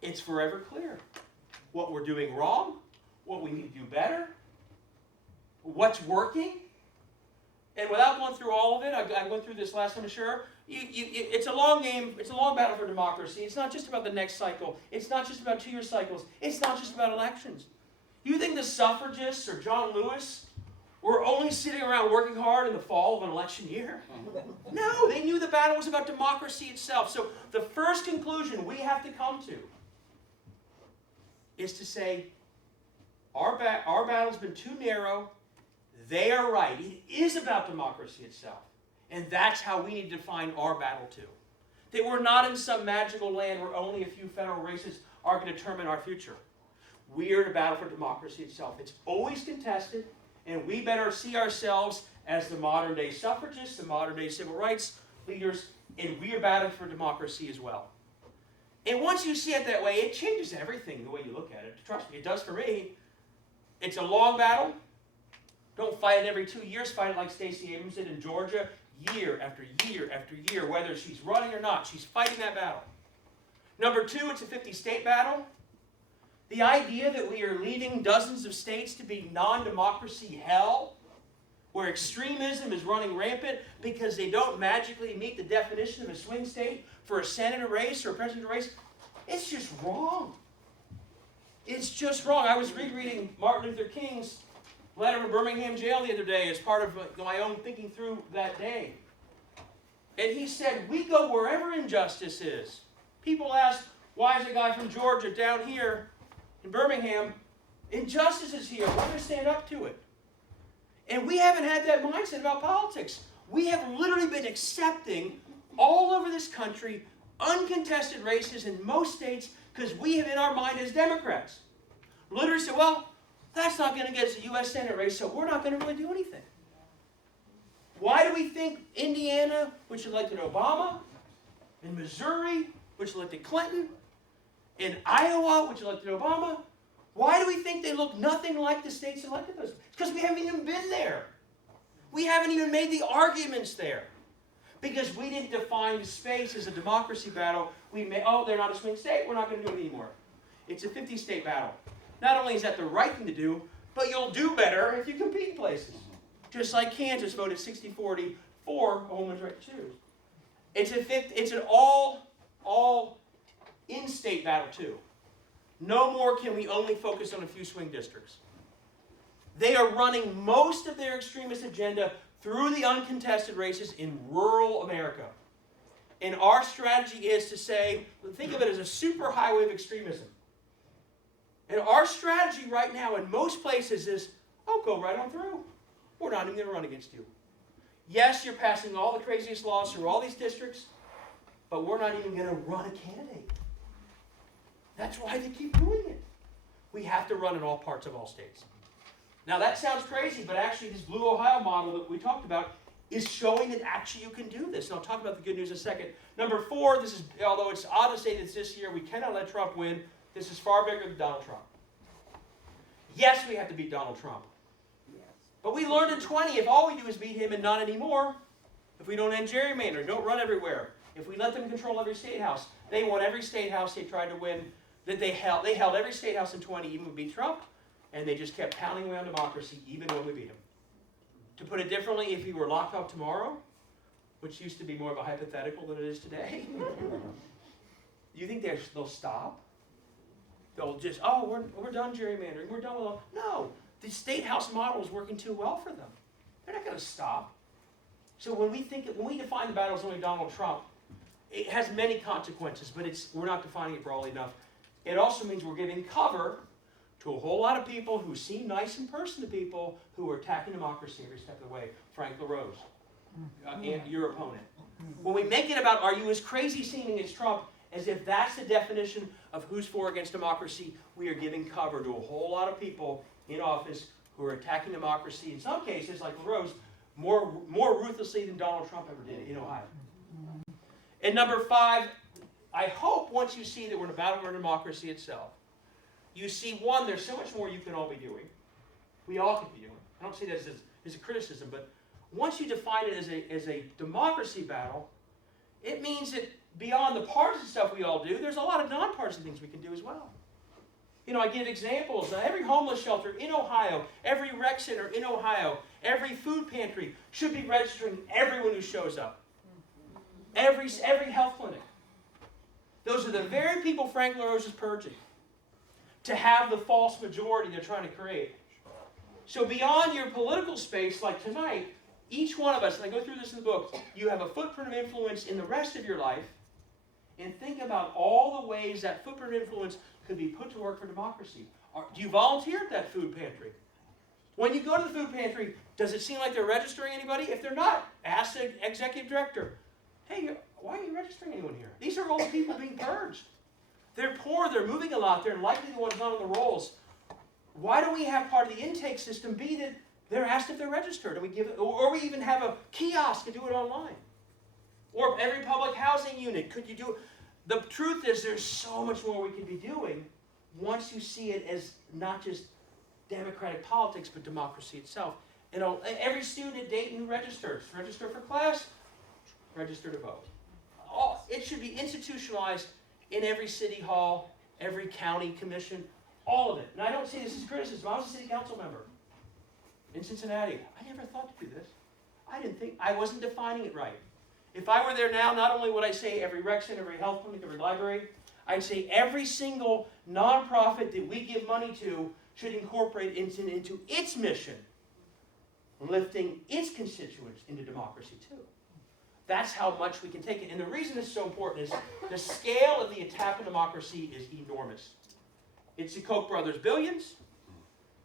it's forever clear. What we're doing wrong, what we need to do better, what's working. And without going through all of it, I went through this last time, I'm sure, it's a long game, it's a long battle for democracy. It's not just about the next cycle. It's not just about 2-year cycles. It's not just about elections. You think the suffragists or John Lewis were only sitting around working hard in the fall of an election year? No, they knew the battle was about democracy itself. So the first conclusion we have to come to is to say, our battle's been too narrow. They are right. It is about democracy itself. And that's how we need to define our battle too. That we're not in some magical land where only a few federal races are going to determine our future. We are in a battle for democracy itself. It's always contested, and we better see ourselves as the modern-day suffragists, the modern-day civil rights leaders, and we are battling for democracy as well. And once you see it that way, it changes everything, the way you look at it. Trust me, it does for me. It's a long battle. Don't fight it every 2 years. Fight it like Stacey Abrams did in Georgia, year after year after year. Whether she's running or not, she's fighting that battle. Number two, it's a 50-state battle. The idea that we are leaving dozens of states to be non-democracy hell, where extremism is running rampant because they don't magically meet the definition of a swing state for a senator race or a presidential race, it's just wrong. It's just wrong. I was rereading Martin Luther King's letter from Birmingham jail the other day as part of my own thinking through that day. And he said, we go wherever injustice is. People ask, why is a guy from Georgia down here in Birmingham? Injustice is here. We're going to stand up to it. And we haven't had that mindset about politics. We have literally been accepting all over this country uncontested races in most states because we have in our mind as Democrats. Literally said, well, that's not going to get us a U.S. Senate race, so we're not going to really do anything. Why do we think Indiana, which elected Obama, and Missouri, which elected Clinton, and Iowa, which elected Obama, why do we think they look nothing like the states that elected those? It's because we haven't even been there. We haven't even made the arguments there. Because we didn't define the space as a democracy battle. We made, oh, they're not a swing state, we're not going to do it anymore. It's a 50-state battle. Not only is that the right thing to do, but you'll do better if you compete in places. Just like Kansas voted 60-40 for a woman's right to choose. It's an all in-state battle too. No more can we only focus on a few swing districts. They are running most of their extremist agenda through the uncontested races in rural America. And our strategy is to say, think of it as a superhighway of extremism. And our strategy right now in most places is, oh, go right on through. We're not even going to run against you. Yes, you're passing all the craziest laws through all these districts, but we're not even going to run a candidate. That's why they keep doing it. We have to run in all parts of all states. Now that sounds crazy, but actually this Blue Ohio model that we talked about is showing that actually you can do this. And I'll talk about the good news in a second. Number four, this is, although it's odd to say that this year we cannot let Trump win, this is far bigger than Donald Trump. Yes, we have to beat Donald Trump. But we learned in 20, if all we do is beat him and not anymore, if we don't end gerrymander, don't run everywhere, if we let them control every state house, they won every state house they tried to win, that they held every state house in 20, even when we beat Trump, and they just kept pounding away on democracy, even when we beat him. To put it differently, if he were locked up tomorrow, which used to be more of a hypothetical than it is today, do you think they'll stop? They'll just, oh, we're done gerrymandering, we're done with all. No, the state house model is working too well for them. They're not going to stop. So when we define the battle as only Donald Trump, it has many consequences, but we're not defining it broadly enough. It also means we're giving cover to a whole lot of people who seem nice in person to people who are attacking democracy every step of the way. Frank LaRose, your opponent. When we make it about, are you as crazy seeming as Trump, as if that's the definition of who's for or against democracy, we are giving cover to a whole lot of people in office who are attacking democracy, in some cases, like LaRose, more ruthlessly than Donald Trump ever did in Ohio. And number five, I hope once you see that we're in a battle for democracy itself, you see, one, there's so much more you can all be doing. We all can be doing. I don't say that as a criticism, but once you define it as a democracy battle, it means that beyond the partisan stuff we all do, there's a lot of nonpartisan things we can do as well. You know, I give examples. Every homeless shelter in Ohio, every rec center in Ohio, every food pantry should be registering everyone who shows up. Every health clinic. Those are the very people Frank LaRose is purging to have the false majority they're trying to create. So beyond your political space, like tonight, each one of us, and I go through this in the book, you have a footprint of influence in the rest of your life, and think about all the ways that footprint of influence could be put to work for democracy. Do you volunteer at that food pantry? When you go to the food pantry, does it seem like they're registering anybody? If they're not, ask the executive director. hey, why are you registering anyone here? These are old people being purged. They're poor, they're moving a lot, they're likely the ones not on the rolls. Why don't we have part of the intake system be that they're asked if they're registered, and we give it, or we even have a kiosk and do it online? Or every public housing unit, could you do it? The truth is there's so much more we could be doing once you see it as not just democratic politics, but democracy itself. And every student at Dayton who registers, register for class, register to vote. It should be institutionalized in every city hall, every county commission, all of it. And I don't say this as criticism. I was a city council member in Cincinnati. I never thought to do this. I wasn't defining it right. If I were there now, not only would I say every rec center, every health clinic, every library, I'd say every single nonprofit that we give money to should incorporate into its mission, lifting its constituents into democracy too. That's how much we can take it. And the reason it's so important is the scale of the attack on democracy is enormous. It's the Koch brothers' billions.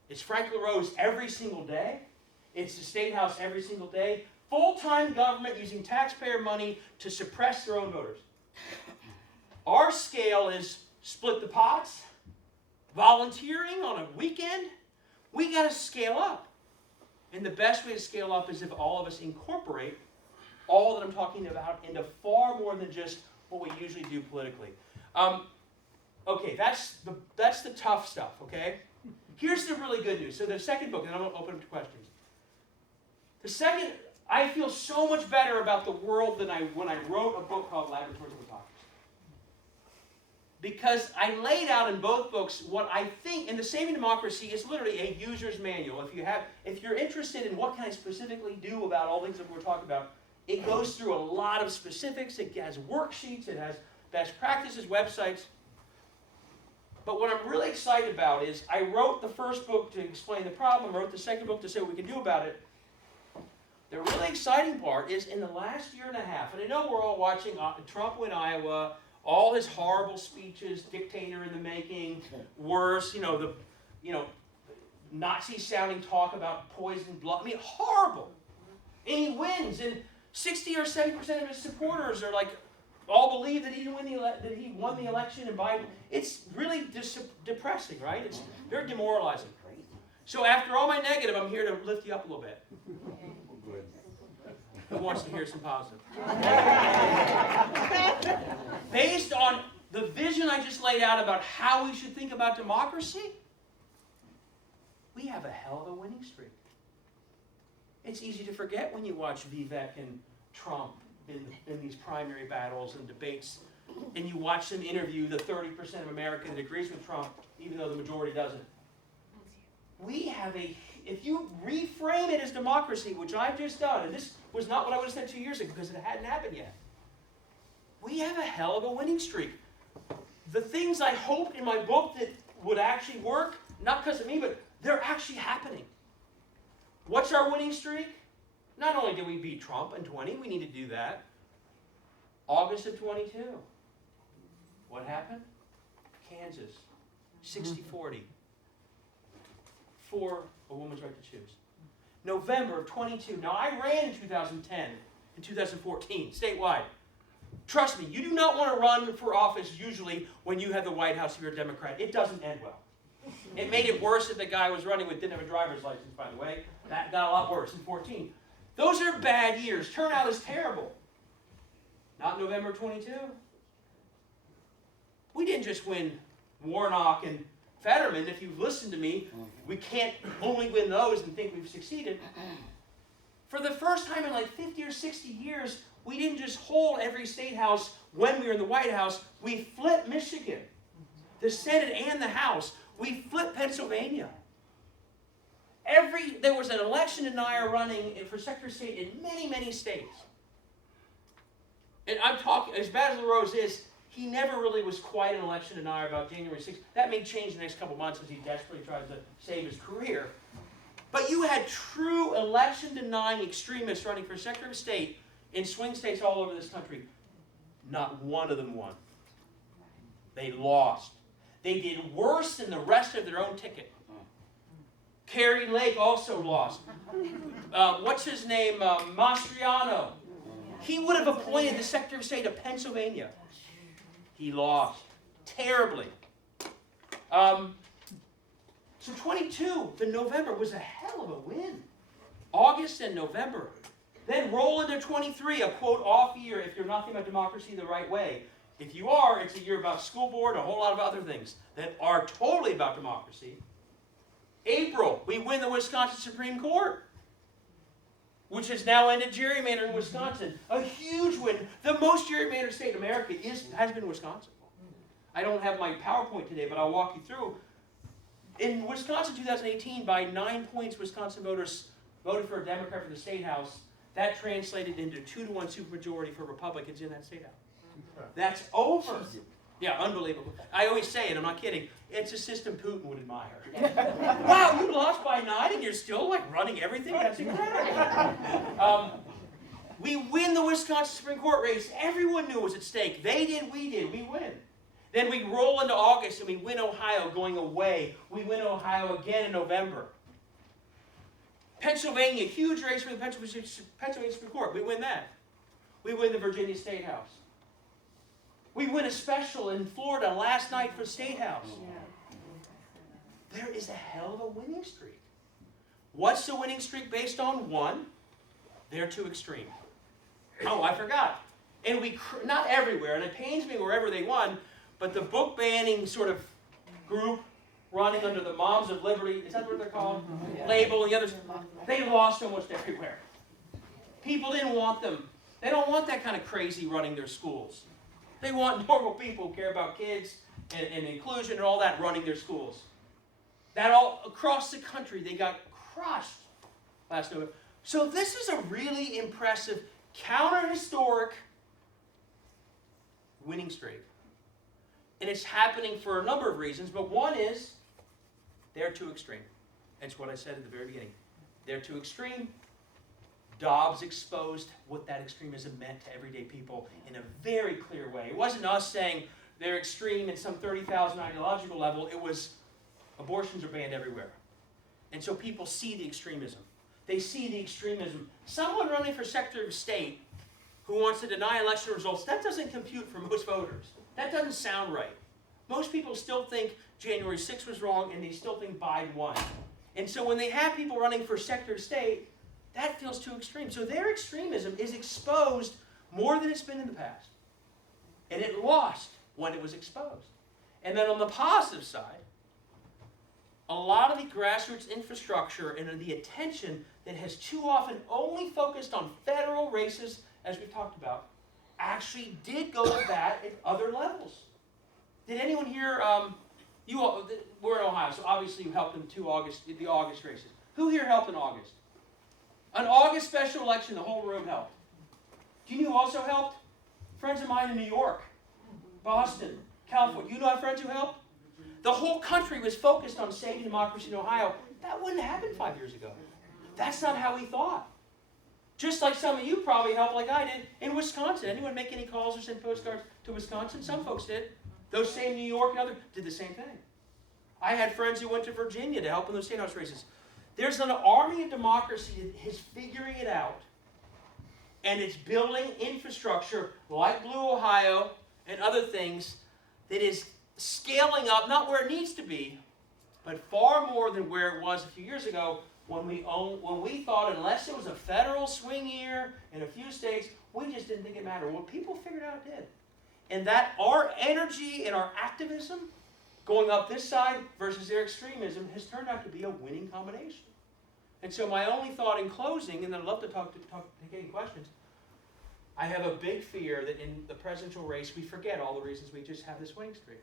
It's Frank LaRose every single day. It's the State House every single day. Full-time government using taxpayer money to suppress their own voters. Our scale is split the pots, volunteering on a weekend. We got to scale up. And the best way to scale up is if all of us incorporate all that I'm talking about into far more than just what we usually do politically. Okay, that's the tough stuff, okay? Here's the really good news. So the second book, and I'm going to open up to questions. The second, I feel so much better about the world than when I wrote a book called Laboratories of Autocracy. Because I laid out in both books what I think, and the Saving Democracy is literally a user's manual. If you're interested in what can I specifically do about all things that we're talking about, it goes through a lot of specifics. It has worksheets. It has best practices, websites. But what I'm really excited about is I wrote the first book to explain the problem. I wrote the second book to say what we can do about it. The really exciting part is in the last year and a half, and I know we're all watching Trump win Iowa, all his horrible speeches, dictator in the making, worse, Nazi-sounding talk about poisoned blood. I mean, horrible. And he wins, and 60 or 70% of his supporters are all believe that he won the election, and Biden. It's really depressing, right? It's very demoralizing. So after all my negative, I'm here to lift you up a little bit. Who wants to hear some positive? Based on the vision I just laid out about how we should think about democracy, we have a hell of a winning streak. It's easy to forget when you watch Vivek and Trump in these primary battles and debates, and you watch them interview the 30% of America that agrees with Trump, even though the majority doesn't. We have if you reframe it as democracy, which I've just done, and this was not what I would have said 2 years ago because it hadn't happened yet, we have a hell of a winning streak. The things I hoped in my book that would actually work, not because of me, but they're actually happening. What's our winning streak? Not only did we beat Trump in 20, we need to do that. August of 22. What happened? Kansas, 60-40. For a woman's right to choose. November of 22. Now, I ran in 2010 and 2014, statewide. Trust me, you do not want to run for office usually when you have the White House if you're a Democrat. It doesn't end well. It made it worse that the guy I was running with didn't have a driver's license, by the way. That got a lot worse in 14. Those are bad years. Turnout is terrible. Not November 22. We didn't just win Warnock and Fetterman. If you've listened to me, we can't only win those and think we've succeeded. For the first time in 50 or 60 years, we didn't just hold every state house when we were in the White House. We flipped Michigan, the Senate and the House. We flipped Pennsylvania. There was an election denier running for Secretary of State in many, many states. And I'm talking, as bad as LaRose is, he never really was quite an election denier about January 6th. That may change in the next couple months as he desperately tries to save his career. But you had true election-denying extremists running for Secretary of State in swing states all over this country. Not one of them won. They lost. They did worse than the rest of their own ticket. Carrie Lake also lost. What's his name? Mastriano. He would have appointed the Secretary of State of Pennsylvania. He lost terribly. So 22, the November was a hell of a win. August and November. Then roll into 23, a quote off year if you're not thinking about democracy the right way. If you are, it's a year about school board and a whole lot of other things that are totally about democracy. April, we win the Wisconsin Supreme Court, which has now ended gerrymandering in Wisconsin. A huge win. The most gerrymandered state in America has been Wisconsin. I don't have my PowerPoint today, but I'll walk you through. In Wisconsin 2018, by 9 points, Wisconsin voters voted for a Democrat for the State House. That translated into 2-to-1 supermajority for Republicans in that State House. That's over. Yeah, unbelievable. I always say it, I'm not kidding. It's a system Putin would admire. Wow, you lost by 9 and you're still like running everything? That's incredible. We win the Wisconsin Supreme Court race. Everyone knew it was at stake. They did, we win. Then we roll into August and we win Ohio going away. We win Ohio again in November. Pennsylvania, huge race for the Pennsylvania Supreme Court. We win that. We win the Virginia State House. We win a special in Florida last night for State House. There is a hell of a winning streak. What's the winning streak based on? One, they're too extreme. Oh, I forgot. And not everywhere, and it pains me wherever they won, but the book banning sort of group running under the Moms of Liberty, is that what they're called? Label and the others, they lost almost everywhere. People didn't want them. They don't want that kind of crazy running their schools. They want normal people who care about kids and inclusion and all that running their schools. That all across the country, they got crushed last November. So this is a really impressive, counter-historic winning streak. And it's happening for a number of reasons, but one is they're too extreme. That's what I said at the very beginning. They're too extreme. Dobbs exposed what that extremism meant to everyday people in a very clear way. It wasn't us saying they're extreme at some 30,000 ideological level. It was abortions are banned everywhere. And so people see the extremism. They see the extremism. Someone running for Secretary of State who wants to deny election results, that doesn't compute for most voters. That doesn't sound right. Most people still think January 6th was wrong, and they still think Biden won. And so when they have people running for Secretary of State, that feels too extreme. So their extremism is exposed more than it's been in the past. And it lost when it was exposed. And then on the positive side, a lot of the grassroots infrastructure and the attention that has too often only focused on federal races, as we've talked about, actually did go to bat at other levels. Did anyone hear, we're in Ohio, so obviously you helped in the August races. Who here helped in August? An August special election, the whole room helped. Do you know who also helped? Friends of mine in New York, Boston, California. You know our friends who helped? The whole country was focused on saving democracy in Ohio. That wouldn't happen 5 years ago. That's not how we thought. Just like some of you probably helped like I did in Wisconsin. Anyone make any calls or send postcards to Wisconsin? Some folks did. Those same New York and others did the same thing. I had friends who went to Virginia to help in those state house races. There's an army of democracy that is figuring it out. And it's building infrastructure like Blue Ohio and other things that is scaling up, not where it needs to be, but far more than where it was a few years ago when we thought unless it was a federal swing year in a few states, we just didn't think it mattered. Well, people figured out it did. And that our energy and our activism going up this side versus their extremism has turned out to be a winning combination. And so my only thought in closing, and then I'd love to take any questions, I have a big fear that in the presidential race we forget all the reasons we just have this winning streak.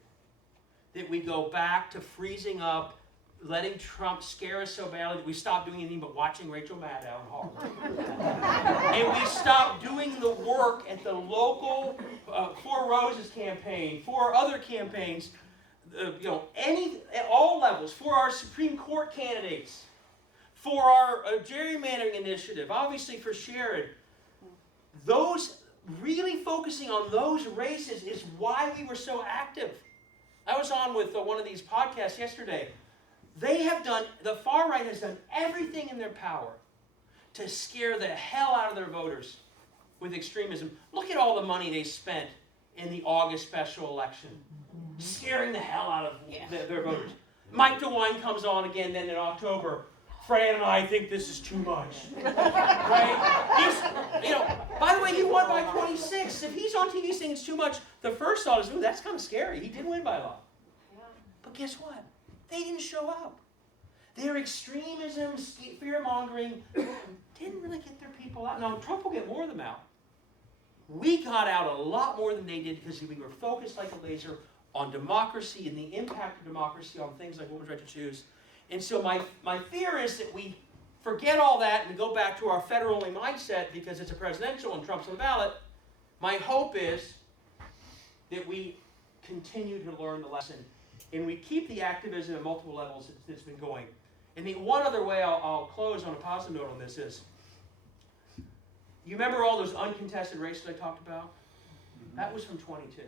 That we go back to freezing up, letting Trump scare us so badly that we stop doing anything but watching Rachel Maddow in Harvard. And we stop doing the work at the local Four Roses campaign, for other campaigns, at all levels, for our Supreme Court candidates, for our gerrymandering initiative, obviously for Sherrod. Those, really focusing on those races is why we were so active. I was on with one of these podcasts yesterday. The far right has done everything in their power to scare the hell out of their voters with extremism. Look at all the money they spent in the August special election, scaring the hell out of their voters. Mike DeWine comes on again then in October. Fran and I think this is too much. Right? By the way, he won by 26. If he's on TV saying it's too much, the first thought is, ooh, that's kind of scary. He did win by a lot. But guess what? They didn't show up. Their extremism, fear-mongering, didn't really get their people out. Now, Trump will get more of them out. We got out a lot more than they did because we were focused like a laser on democracy and the impact of democracy on things like women's right to choose. And so my fear is that we forget all that and go back to our federal-only mindset because it's a presidential and Trump's on the ballot. My hope is that we continue to learn the lesson and we keep the activism at multiple levels that's been going. And the one other way I'll close on a positive note on this is, you remember all those uncontested races I talked about? That was from 22.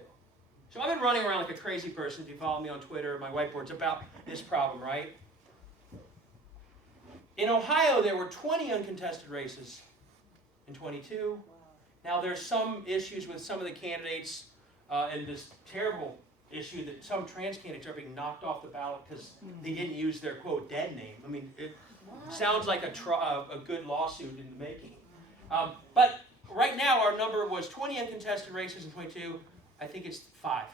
So I've been running around like a crazy person, if you follow me on Twitter or my whiteboards, about this problem, right? In Ohio, there were 20 uncontested races in 22. Now, there's some issues with some of the candidates and this terrible issue that some trans candidates are being knocked off the ballot because they didn't use their, quote, dead name. I mean, it sounds like a good lawsuit in the making. But right now, our number was 20 uncontested races in 22. I think it's 5.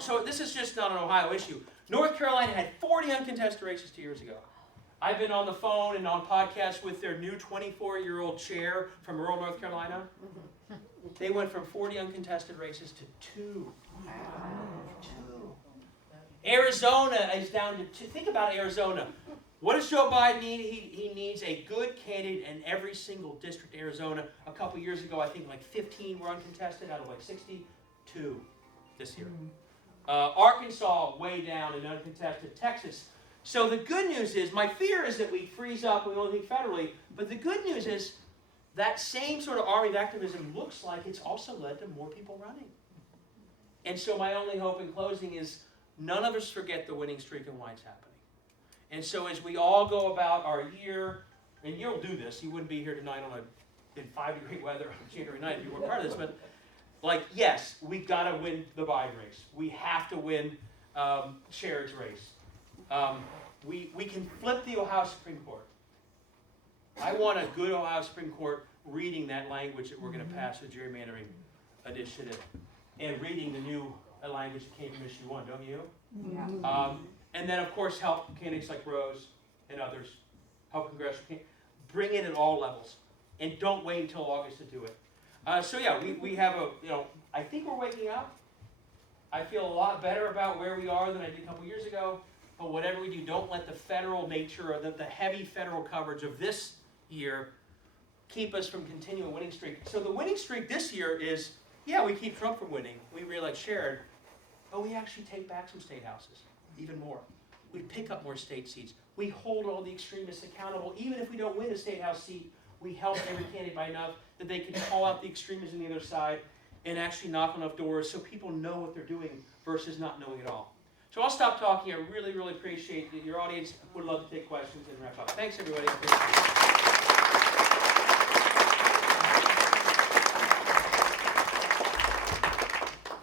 So this is just not an Ohio issue. North Carolina had 40 uncontested races 2 years ago. I've been on the phone and on podcasts with their new 24-year-old chair from rural North Carolina. They went from 40 uncontested races to 2. Wow. 2. Arizona is down to 2. Think about Arizona. What does Joe Biden need? He needs a good candidate in every single district in Arizona. A couple years ago, I think like 15 were uncontested out of like 62 this year. Arkansas, way down and uncontested. Texas. So the good news is, my fear is that we freeze up and we only think federally, but the good news is that same sort of army of activism looks like it's also led to more people running. And so my only hope in closing is none of us forget the winning streak and why it's happening. And so as we all go about our year, and you'll do this, you wouldn't be here tonight in 5-degree weather on January 9th if you were part of this, but yes, we've got to win the Biden race. We have to win Sherrod's race. We can flip the Ohio Supreme Court. I want a good Ohio Supreme Court reading that language that we're going to pass with gerrymandering initiative and reading the new language that came from issue 1, don't you? Yeah. And then, of course, help candidates like Rose and others, help congressional candidates, bring it at all levels. And don't wait until August to do it. We have I think we're waking up. I feel a lot better about where we are than I did a couple years ago. But whatever we do, don't let the federal nature or the heavy federal coverage of this year keep us from continuing a winning streak. So the winning streak this year is, we keep Trump from winning. We re-elect Sherrod. But we actually take back some state houses, even more. We pick up more state seats. We hold all the extremists accountable. Even if we don't win a state house seat, we help every candidate by enough that they can call out the extremists on the other side and actually knock on enough doors so people know what they're doing versus not knowing at all. So I'll stop talking. I really, really appreciate that your audience. Would love to take questions and wrap up. Thanks, everybody.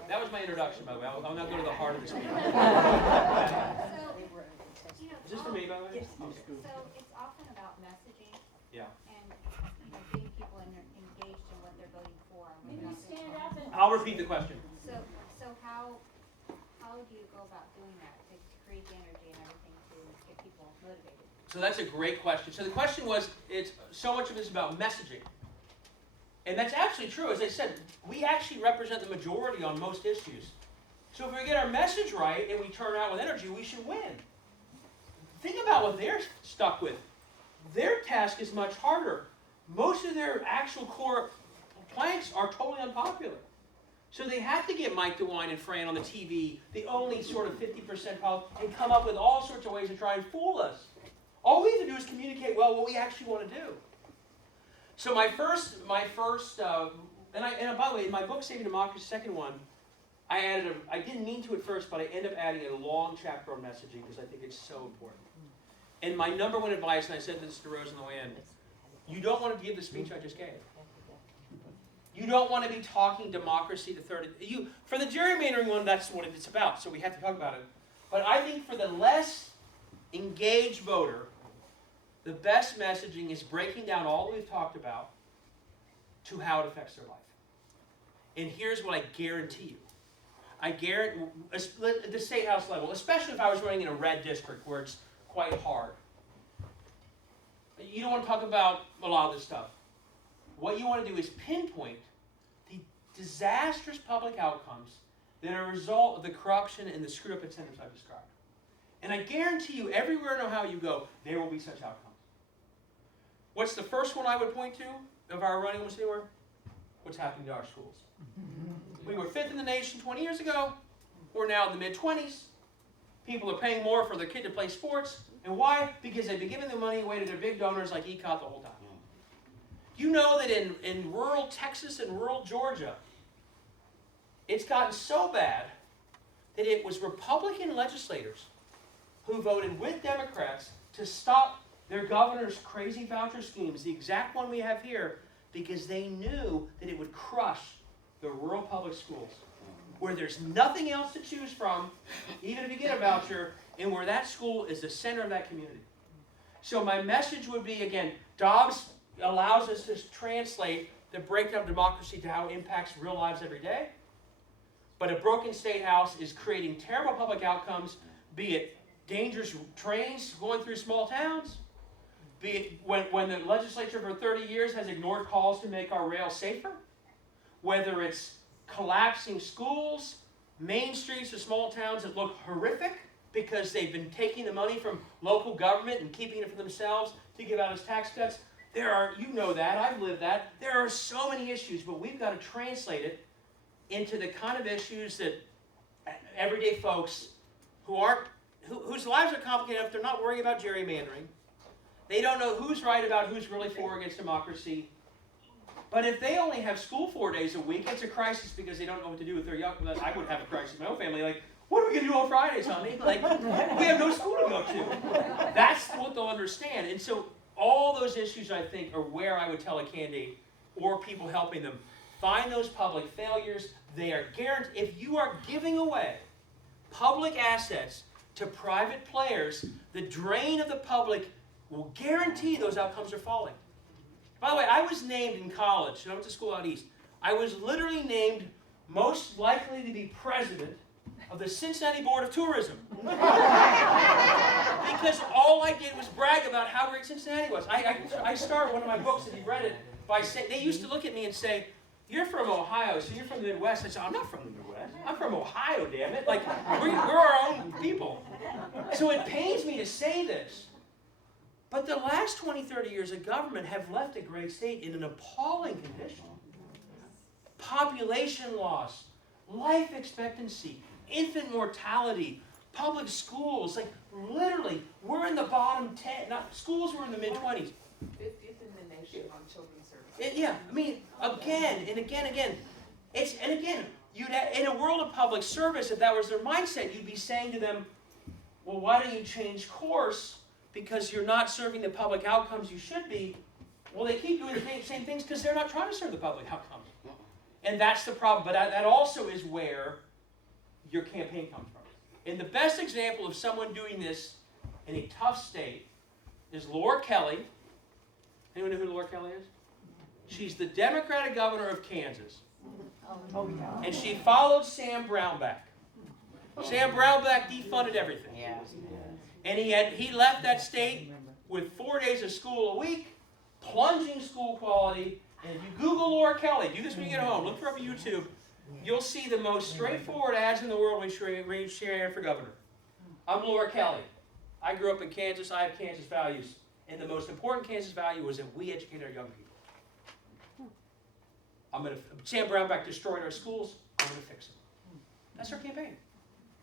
That was my introduction, by the way. I'll now go to the heart of this meeting. Is this for me, by the way? Yes. So it's often about messaging. Yeah. And getting people engaged in what they're voting for. Maybe stand up and. I'll repeat the question. So how do you go about doing that to create the energy and everything to get people motivated? So that's a great question. So the question was, it's so much of this is about messaging. And that's actually true. As I said, we actually represent the majority on most issues. So if we get our message right and we turn out with energy, we should win. Think about what they're stuck with. Their task is much harder. Most of their actual core planks are totally unpopular. So they have to get Mike DeWine and Fran on the TV, the only sort of 50% problem, and come up with all sorts of ways to try and fool us. All we have to do is communicate well what we actually want to do. So my first, and by the way, in my book, Saving Democracy, second one, I didn't mean to at first, but I ended up adding a long chapter on messaging because I think it's so important. And my number one advice, and I said this to Rose on the way in, you don't want to give the speech I just gave. don't want to be talking democracy to for the gerrymandering one, that's what it's about, so we have to talk about it. But I think for the less engaged voter, the best messaging is breaking down all we've talked about to how it affects their life. And here's what I guarantee you. I guarantee, at the state house level, especially if I was running in a red district where it's quite hard, you don't want to talk about a lot of this stuff. What you want to do is pinpoint the disastrous public outcomes that are a result of the corruption and the screwed up incentives I've described. And I guarantee you, everywhere in Ohio you go, there will be such outcomes. What's the first one I would point to if I were running almost anywhere? What's happening to our schools? We were 5th in the nation 20 years ago. We're now in the mid-20s. People are paying more for their kid to play sports. And why? Because they've been giving the money away to their big donors like ECOT the whole time. You know that in rural Texas and rural Georgia, it's gotten so bad that it was Republican legislators who voted with Democrats to stop their governor's crazy voucher schemes, the exact one we have here, because they knew that it would crush the rural public schools, where there's nothing else to choose from, even if you get a voucher, and where that school is the center of that community. So my message would be, again, Dobbs allows us to translate the breakdown of democracy to how it impacts real lives every day. But a broken state house is creating terrible public outcomes, be it dangerous trains going through small towns, be it when the legislature for 30 years has ignored calls to make our rail safer, whether it's collapsing schools, main streets of small towns that look horrific because they've been taking the money from local government and keeping it for themselves to give out as tax cuts. There are, you know that, I've lived that, there are so many issues, but we've got to translate it into the kind of issues that everyday folks whose lives are complicated enough, they're not worrying about gerrymandering. They don't know who's right about who's really for or against democracy. But if they only have school 4 days a week, it's a crisis because they don't know what to do with their young. I would have a crisis in my own family. Like, what are we going to do on Fridays, honey? Like, we have no school to go to. That's what they'll understand. And so all those issues, I think, are where I would tell a candidate or people helping them, find those public failures. They are guaranteed. If you are giving away public assets to private players, the drain of the public will guarantee those outcomes are falling. By the way, I was named in college, and I went to school out east. I was literally named most likely to be president of the Cincinnati Board of Tourism. Because all I did was brag about how great Cincinnati was. I start one of my books, if you read it, by saying, they used to look at me and say, "You're from Ohio, so you're from the Midwest." I said, "I'm not from the Midwest. I'm from Ohio, damn it. Like, we're our own people." So it pains me to say this. But the last 20, 30 years of government have left a great state in an appalling condition. Population loss, life expectancy, infant mortality, public schools, like literally, we're in the bottom 10. Schools were in the mid-20s. 50th in the nation on children's services. Yeah, I mean, again and again. In a world of public service, if that was their mindset, you'd be saying to them, well, why don't you change course? Because you're not serving the public outcomes you should be. Well, they keep doing the same things because they're not trying to serve the public outcomes. And that's the problem. But that also is where your campaign comes from. And the best example of someone doing this in a tough state is Laura Kelly. Anyone know who Laura Kelly is? She's the Democratic governor of Kansas. Oh, yeah. And she followed Sam Brownback. Sam Brownback defunded everything. Yeah. And he left that state with 4 days of school a week, plunging school quality. And if you Google Laura Kelly, do this when you get home, look her up on YouTube, you'll see the most straightforward ads in the world when she ran for governor. I'm Laura Kelly. I grew up in Kansas. I have Kansas values. And the most important Kansas value was that we educate our young people. Sam Brownback destroyed our schools. I'm going to fix them. That's her campaign.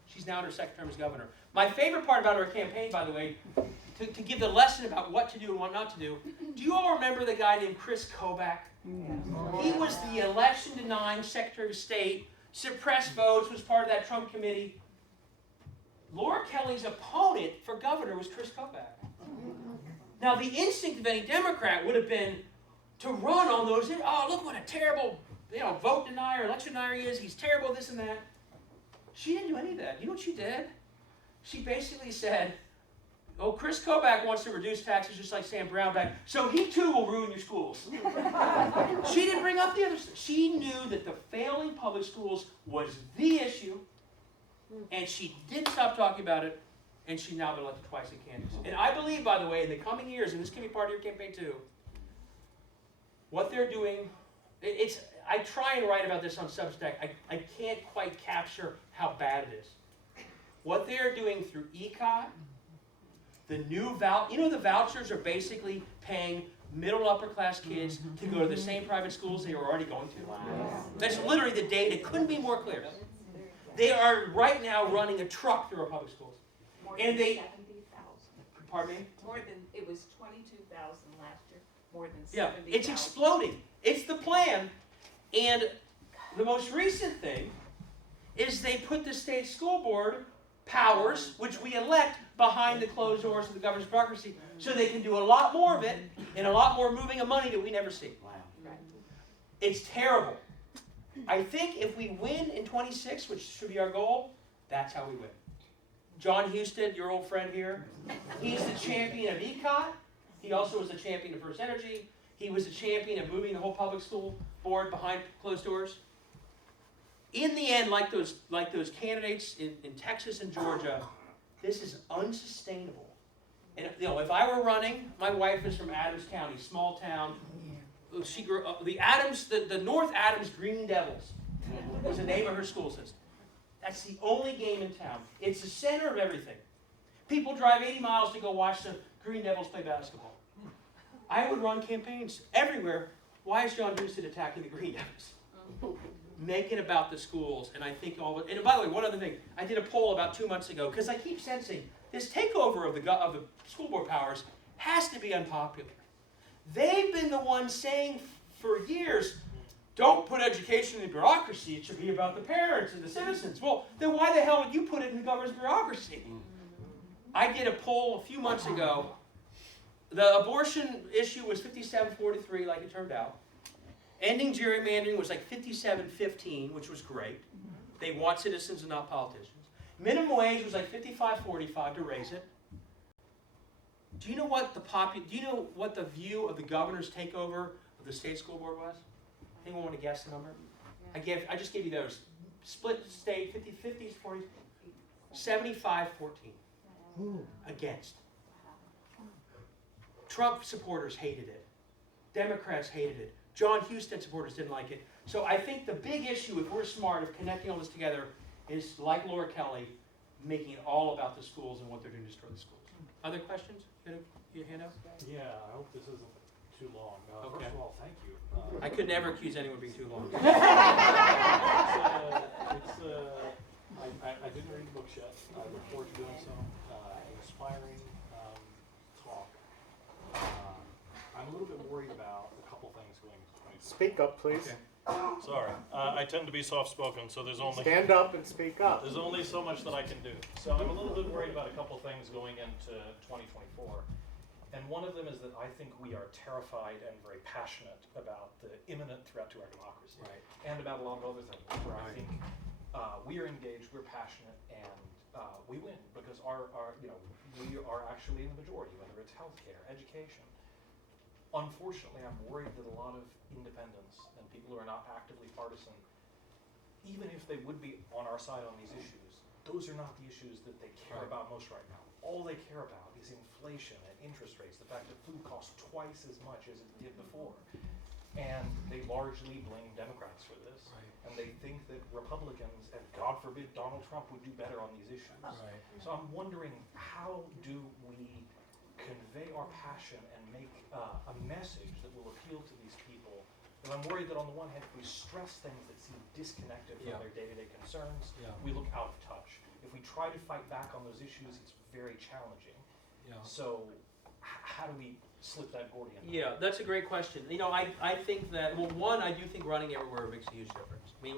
She's now in her second term as governor. My favorite part about her campaign, by the way, to give the lesson about what to do and what not to do, do you all remember the guy named Chris Kobach? He was the election-denying Secretary of State, suppressed votes, was part of that Trump committee. Laura Kelly's opponent for governor was Chris Kobach. Now, the instinct of any Democrat would have been to run on those, oh, look what a terrible vote denier, election denier he is, he's terrible, this and that. She didn't do any of that. You know what she did? She basically said, oh, Chris Kobach wants to reduce taxes just like Sam Brownback, so he too will ruin your schools. She didn't bring up the other stuff. She knew that the failing public schools was the issue, and she didn't stop talking about it, and she's now been elected twice in Kansas. And I believe, by the way, in the coming years, and this can be part of your campaign too, what they're doing, I try and write about this on Substack. I can't quite capture how bad it is. What they're doing through ECOT, the new the vouchers are basically paying middle upper class kids to go to the same private schools they were already going to. That's literally the data. It couldn't be more clear. They are right now running a truck through our public schools. And they, 70,000. pardon me? More than, it was 22,000 last year, more than Yeah, 70,000. it's exploding. It's the plan. And the most recent thing is they put the state school board powers, which we elect, behind the closed doors of the governor's bureaucracy, so they can do a lot more of it and a lot more moving of money that we never see. It's terrible. I think if we win in 26, which should be our goal, that's how we win. John Husted, your old friend here, he's the champion of ECOT. He also was the champion of First Energy. He was the champion of moving the whole public school board behind closed doors. In the end, like those candidates in Texas and Georgia, this is unsustainable. And if I were running, my wife is from Adams County, small town. She grew up, the North Adams Green Devils was the name of her school system. That's the only game in town. It's the center of everything. People drive 80 miles to go watch the Green Devils play basketball. I would run campaigns everywhere. Why is John Husted attacking the Green Devils? Make it about the schools, and I think and by the way, one other thing, I did a poll about 2 months ago, because I keep sensing this takeover of the school board powers has to be unpopular. They've been the ones saying for years, don't put education in bureaucracy, it should be about the parents and the citizens. Well, then why the hell would you put it in the governor's bureaucracy? I did a poll a few months ago. The abortion issue was 57-43, like it turned out. Ending gerrymandering was like 57-15, which was great. They want citizens and not politicians. Minimum wage was like 55-45 to raise it. Do you know what the view of the governor's takeover of the state school board was? Anyone want to guess the number? I just gave you those. Split state, 50-50, 40, 75-14. Against. Trump supporters hated it. Democrats hated it. John Husted supporters didn't like it. So I think the big issue, if we're smart, of connecting all this together, is like Laura Kelly, making it all about the schools and what they're doing to destroy the schools. Other questions? Your hand up? Yeah, I hope this isn't too long. Okay. First of all, thank you. I could never accuse anyone of being too long. I didn't read the books yet. I look forward to doing so. Inspiring talk. I'm a little bit worried about a couple things going into 2020. Speak up, please. Okay. Sorry, I tend to be soft-spoken, so there's only Stand up and speak up. there's only so much that I can do. So I'm a little bit worried about a couple things going into 2024. And one of them is that I think we are terrified and very passionate about the imminent threat to our democracy. Right. And about a lot of other things where I think we are engaged, we're passionate, and we win because we are actually in the majority, whether it's healthcare, education. Unfortunately, I'm worried that a lot of independents and people who are not actively partisan, even if they would be on our side on these issues, those are not the issues that they care about most right now. All they care about is inflation and interest rates, the fact that food costs twice as much as it did before. And they largely blame Democrats for this. Right. And they think that Republicans, and God forbid Donald Trump, would do better on these issues. Right. So I'm wondering, how do we convey our passion and make a message that will appeal to these people? And I'm worried that on the one hand, if we stress things that seem disconnected from their day-to-day concerns, we look out of touch. If we try to fight back on those issues, it's very challenging. So how do we slip that Gordian? Yeah, that's a great question. I think that, well, one, I do think running everywhere makes a huge difference. I mean,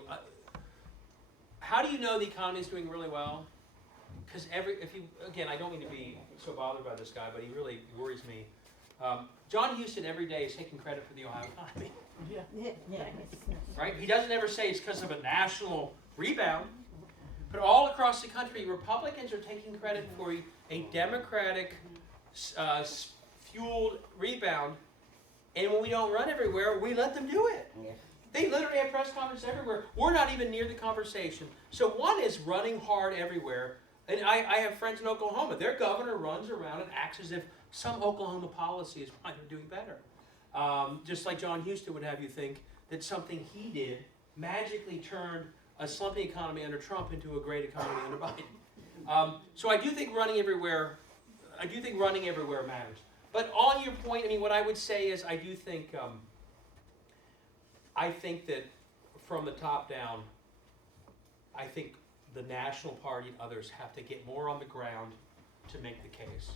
how do you know the economy is doing really well? Because I don't mean to be so bothered by this guy, but he really worries me. John Husted every day is taking credit for the Ohio economy. Right? He doesn't ever say it's because of a national rebound. But all across the country, Republicans are taking credit for a Democratic fueled rebound. And when we don't run everywhere, we let them do it. They literally have press conferences everywhere. We're not even near the conversation. So one is running hard everywhere. And I have friends in Oklahoma. Their governor runs around and acts as if some Oklahoma policy is why they're doing better. Just like John Houston would have you think that something he did magically turned a slumping economy under Trump into a great economy under Biden. So I do think running everywhere matters. But on your point, I mean, what I would say is I do think, I think that from the top down, I think the National Party and others have to get more on the ground to make the case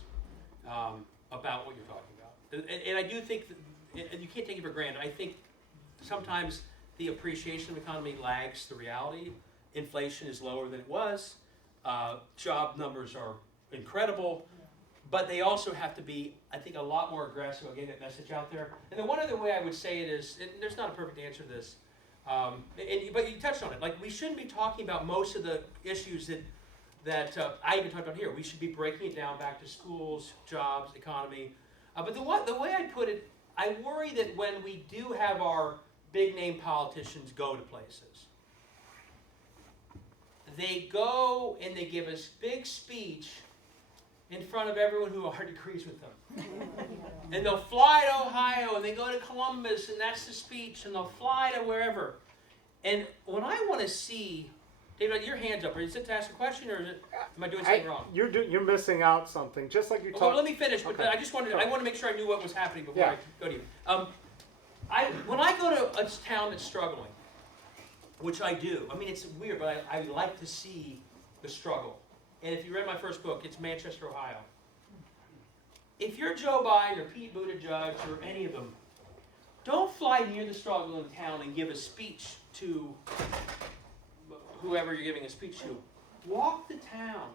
about what you're talking about. And I do think that, and you can't take it for granted, I think sometimes the appreciation of the economy lags the reality. Inflation is lower than it was. Job numbers are incredible. But they also have to be, I think, a lot more aggressive on getting that message out there. And then one other way I would say it is, and there's not a perfect answer to this, but you touched on it. Like, we shouldn't be talking about most of the issues that I even talked about here. We should be breaking it down back to schools, jobs, economy. But the way I put it, I worry that when we do have our big-name politicians go to places, they go and they give us big speech in front of everyone who already agrees with them. And they'll fly to Ohio, and they go to Columbus, and that's the speech, and they'll fly to wherever. And when I want to see, David, your hand's up. Is it to ask a question, or am I doing something wrong? You're missing out something, just like you talked. Well, let me finish, but Okay. I just wanted to, I want to make sure I knew what was happening before Yeah. I go to you. When I go to a town that's struggling, which I do, I mean, it's weird, but I like to see the struggle. And if you read my first book, it's Manchester, Ohio. If you're Joe Biden or Pete Buttigieg or any of them, don't fly near the struggle in town and give a speech to whoever you're giving a speech to. Walk the town.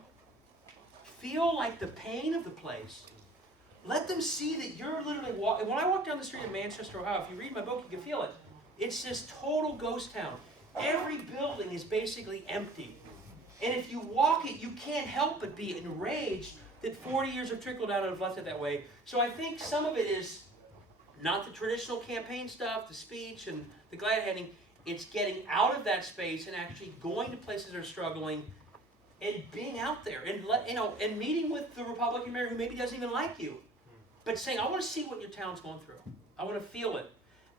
Feel like the pain of the place. Let them see that you're literally walking. When I walk down the street in Manchester, Ohio, if you read my book, you can feel it. It's this total ghost town. Every building is basically empty. And if you walk it, you can't help but be enraged that 40 years have trickled out and have left it that way. So I think some of it is not the traditional campaign stuff, the speech and the glad handing. It's getting out of that space and actually going to places that are struggling and being out there and meeting with the Republican mayor who maybe doesn't even like you, but saying, I want to see what your town's going through. I want to feel it.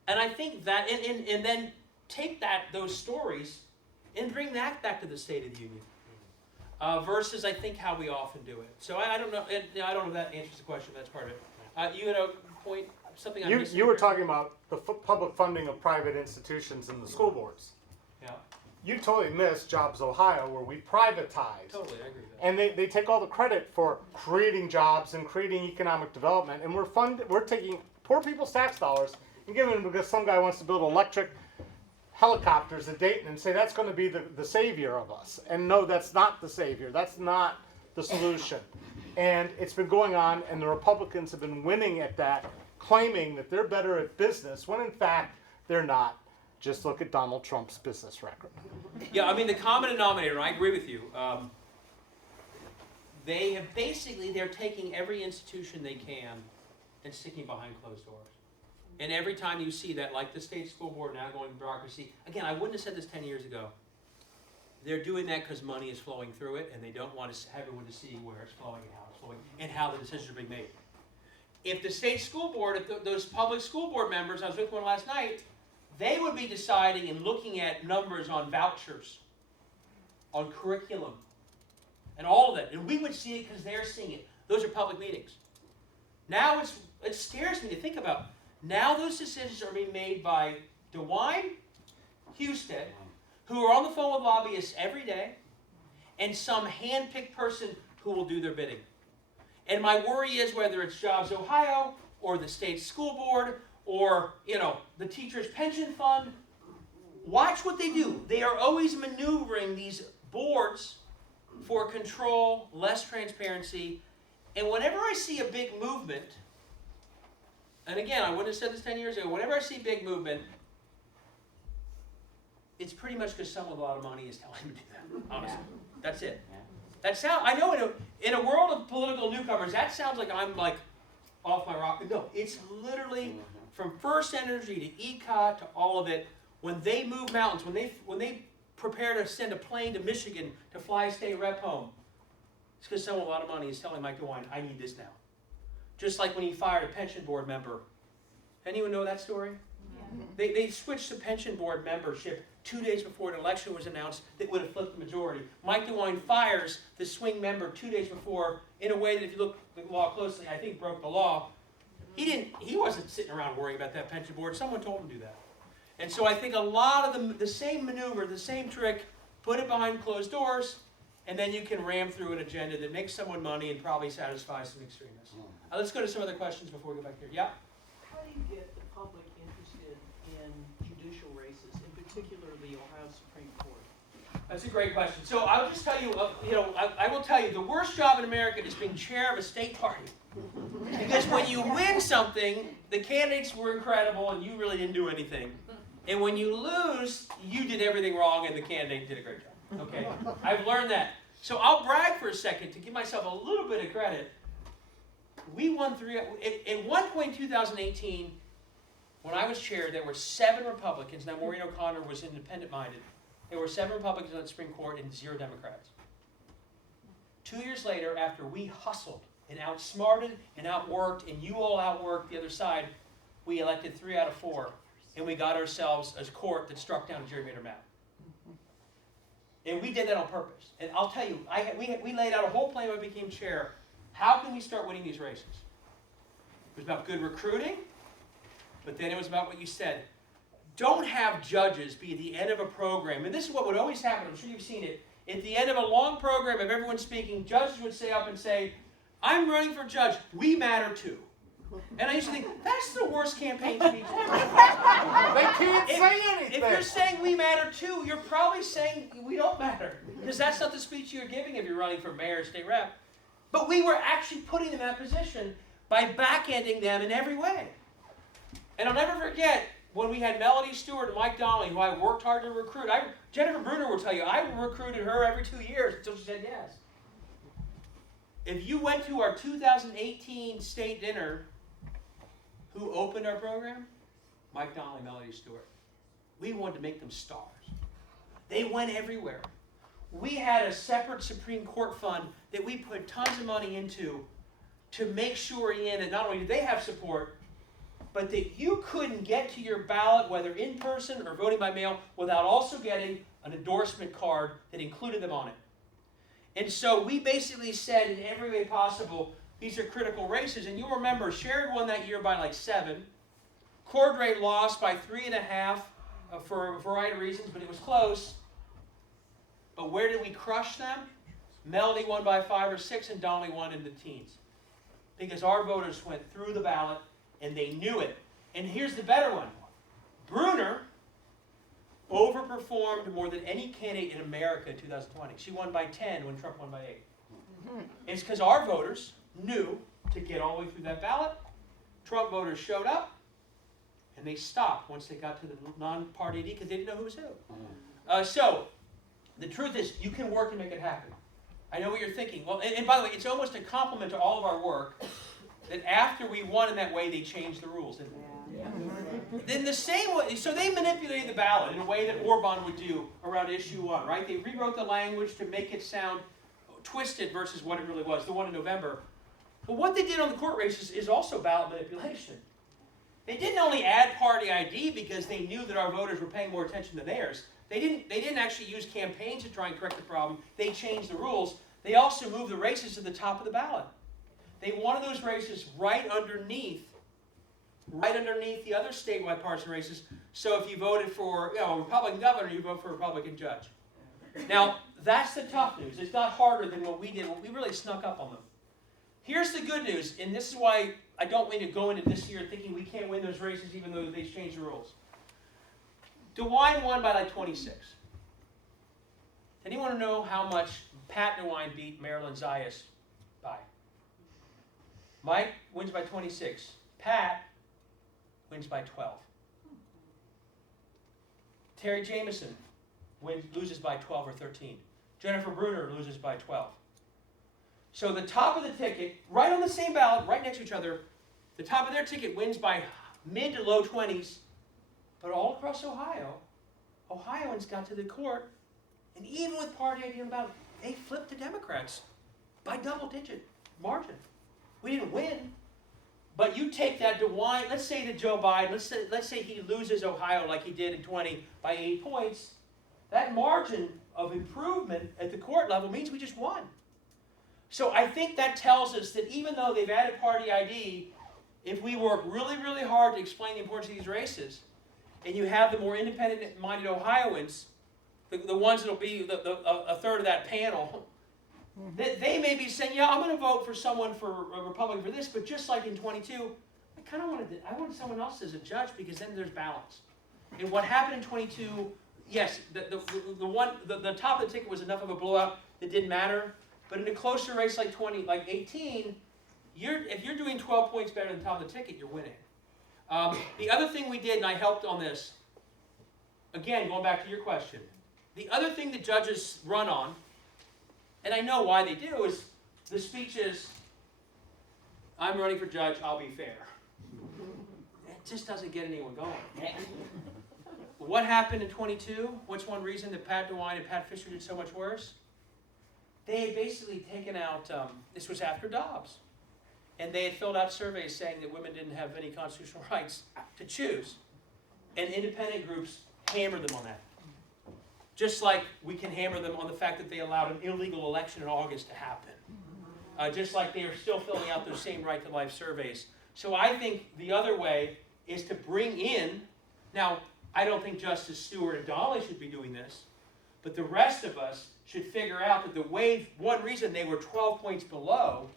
And I think that, and then take those stories and bring that back to the State of the Union. Versus, I think, how we often do it. So I don't know. And, I don't know if that answers the question. But that's part of it. You had a point, something I missed. You were talking about the public funding of private institutions and the school boards. Yeah. You totally missed Jobs Ohio, where we privatized. Totally, I agree with that. And they take all the credit for creating jobs and creating economic development. And we're taking poor people's tax dollars and giving them because some guy wants to build electric helicopters at Dayton and say that's going to be the savior of us. And no, that's not the savior. That's not the solution. And it's been going on, and the Republicans have been winning at that, claiming that they're better at business, when in fact they're not. Just look at Donald Trump's business record. Yeah, I mean, the common denominator, and I agree with you, they're taking every institution they can and sticking behind closed doors. And every time you see that, like the state school board now going bureaucracy, again, I wouldn't have said this 10 years ago. They're doing that because money is flowing through it, and they don't want everyone to see where it's flowing and how it's flowing, and how the decisions are being made. If the state school board, if those public school board members, I was with one last night, they would be deciding and looking at numbers on vouchers, on curriculum, and all of that. And we would see it because they're seeing it. Those are public meetings. Now it scares me to think about. Now those decisions are being made by DeWine, Houston, who are on the phone with lobbyists every day, and some hand-picked person who will do their bidding. And my worry is whether it's Jobs Ohio or the state school board or, the teachers' pension fund, watch what they do. They are always maneuvering these boards for control, less transparency. And whenever I see a big movement, and again, I wouldn't have said this 10 years ago, whenever I see big movement, it's pretty much because someone with a lot of money is telling him to do that, honestly. That's it. I know in a world of political newcomers, that sounds like I'm like off my rocker. No, it's literally from First Energy to ECOT to all of it. When they move mountains, when they prepare to send a plane to Michigan to fly a state rep home, it's because someone with a lot of money is telling Mike DeWine, I need this now. Just like when he fired a pension board member. Anyone know that story? Yeah. They switched the pension board membership 2 days before an election was announced that would have flipped the majority. Mike DeWine fires the swing member 2 days before in a way that, if you look at the law closely, I think broke the law. He wasn't sitting around worrying about that pension board. Someone told him to do that. And so I think a lot of the same maneuver, the same trick, put it behind closed doors, and then you can ram through an agenda that makes someone money and probably satisfies some extremists. Let's go to some other questions before we go back here. Yeah? How do you get the public interested in judicial races, in particular the Ohio Supreme Court? That's a great question. So I'll just tell you, I will tell you, the worst job in America is being chair of a state party. Because when you win something, the candidates were incredible and you really didn't do anything. And when you lose, you did everything wrong and the candidate did a great job. Okay? I've learned that. So I'll brag for a second to give myself a little bit of credit. We won at one point in 2018, when I was chair, there were 7 Republicans. Now, Maureen O'Connor was independent-minded. There were 7 Republicans on the Supreme Court and 0 Democrats. 2 years later, after we hustled and outsmarted and outworked, and you all outworked the other side, we elected 3 out of 4, and we got ourselves a court that struck down a gerrymander map. And we did that on purpose. And I'll tell you, we laid out a whole plan when I became chair. How can we start winning these races? It was about good recruiting, but then it was about what you said. Don't have judges be at the end of a program. And this is what would always happen. I'm sure you've seen it. At the end of a long program of everyone speaking, judges would stay up and say, I'm running for judge. We matter too. And I used to think, that's the worst campaign speech ever. They can't say anything. If you're saying we matter too, you're probably saying we don't matter. Because that's not the speech you're giving if you're running for mayor or state rep. But we were actually putting them in that position by back-ending them in every way. And I'll never forget when we had Melody Stewart and Mike Donnelly, who I worked hard to recruit. Jennifer Bruner will tell you, I recruited her every 2 years until she said yes. If you went to our 2018 state dinner, who opened our program? Mike Donnelly, Melody Stewart. We wanted to make them stars. They went everywhere. We had a separate Supreme Court fund that we put tons of money into to make sure, Ian, that not only did they have support, but that you couldn't get to your ballot, whether in person or voting by mail, without also getting an endorsement card that included them on it. And so we basically said in every way possible, these are critical races. And you'll remember, Sherrod won that year by like 7. Cordray lost by 3.5 for a variety of reasons, but it was close. But where did we crush them? Melody won by 5 or 6, and Donnelly won in the teens. Because our voters went through the ballot, and they knew it. And here's the better one. Bruner overperformed more than any candidate in America in 2020. She won by 10 when Trump won by 8. It's because our voters knew to get all the way through that ballot. Trump voters showed up, and they stopped once they got to the non-party ID because they didn't know who was who. So the truth is, you can work and make it happen. I know what you're thinking. Well, and by the way, it's almost a compliment to all of our work that after we won in that way, they changed the rules. Then the same way, so they manipulated the ballot in a way that Orban would do around issue 1, right? They rewrote the language to make it sound twisted versus what it really was, the one in November. But what they did on the court races is also ballot manipulation. They didn't only add party ID because they knew that our voters were paying more attention than theirs. They didn't actually use campaigns to try and correct the problem. They changed the rules. They also moved the races to the top of the ballot. They wanted those races right underneath the other statewide partisan races. So if you voted for a Republican governor, you vote for a Republican judge. Now, that's the tough news. It's not harder than what we did. We really snuck up on them. Here's the good news, and this is why I don't want to go into this year thinking we can't win those races even though they changed the rules. DeWine won by like 26. Anyone know how much Pat DeWine beat Marilyn Zayas by? Mike wins by 26. Pat wins by 12. Terry Jameson loses by 12 or 13. Jennifer Bruner loses by 12. So the top of the ticket, right on the same ballot, right next to each other, the top of their ticket wins by mid to low 20s. But all across Ohio, Ohioans got to the court, and even with party ID on the ballot, they flipped the Democrats by double-digit margin. We didn't win, but you take that DeWine, let's say to Joe Biden, let's say he loses Ohio like he did in 20 by 8 points. That margin of improvement at the court level means we just won. So I think that tells us that even though they've added party ID, if we work really, really hard to explain the importance of these races, and you have the more independent-minded Ohioans, the ones that will be a third of that panel, they may be saying, yeah, I'm going to vote for someone for a Republican for this, but just like in 22, I wanted someone else as a judge because then there's balance. And what happened in 22, yes, the top of the ticket was enough of a blowout that didn't matter, but in a closer race like 18, if you're doing 12 points better than the top of the ticket, you're winning. The other thing we did, and I helped on this, again, going back to your question, the other thing that judges run on, and I know why they do, is the speech is, I'm running for judge, I'll be fair. It just doesn't get anyone going. What happened in 22? What's one reason that Pat DeWine and Pat Fisher did so much worse? They had basically taken out, this was after Dobbs, and they had filled out surveys saying that women didn't have any constitutional rights to choose. And independent groups hammered them on that. Just like we can hammer them on the fact that they allowed an illegal election in August to happen. Just like they are still filling out those same right to life surveys. So I think the other way is to bring in, now I don't think Justice Stewart and Donnelly should be doing this, but the rest of us should figure out that one reason they were 12 points below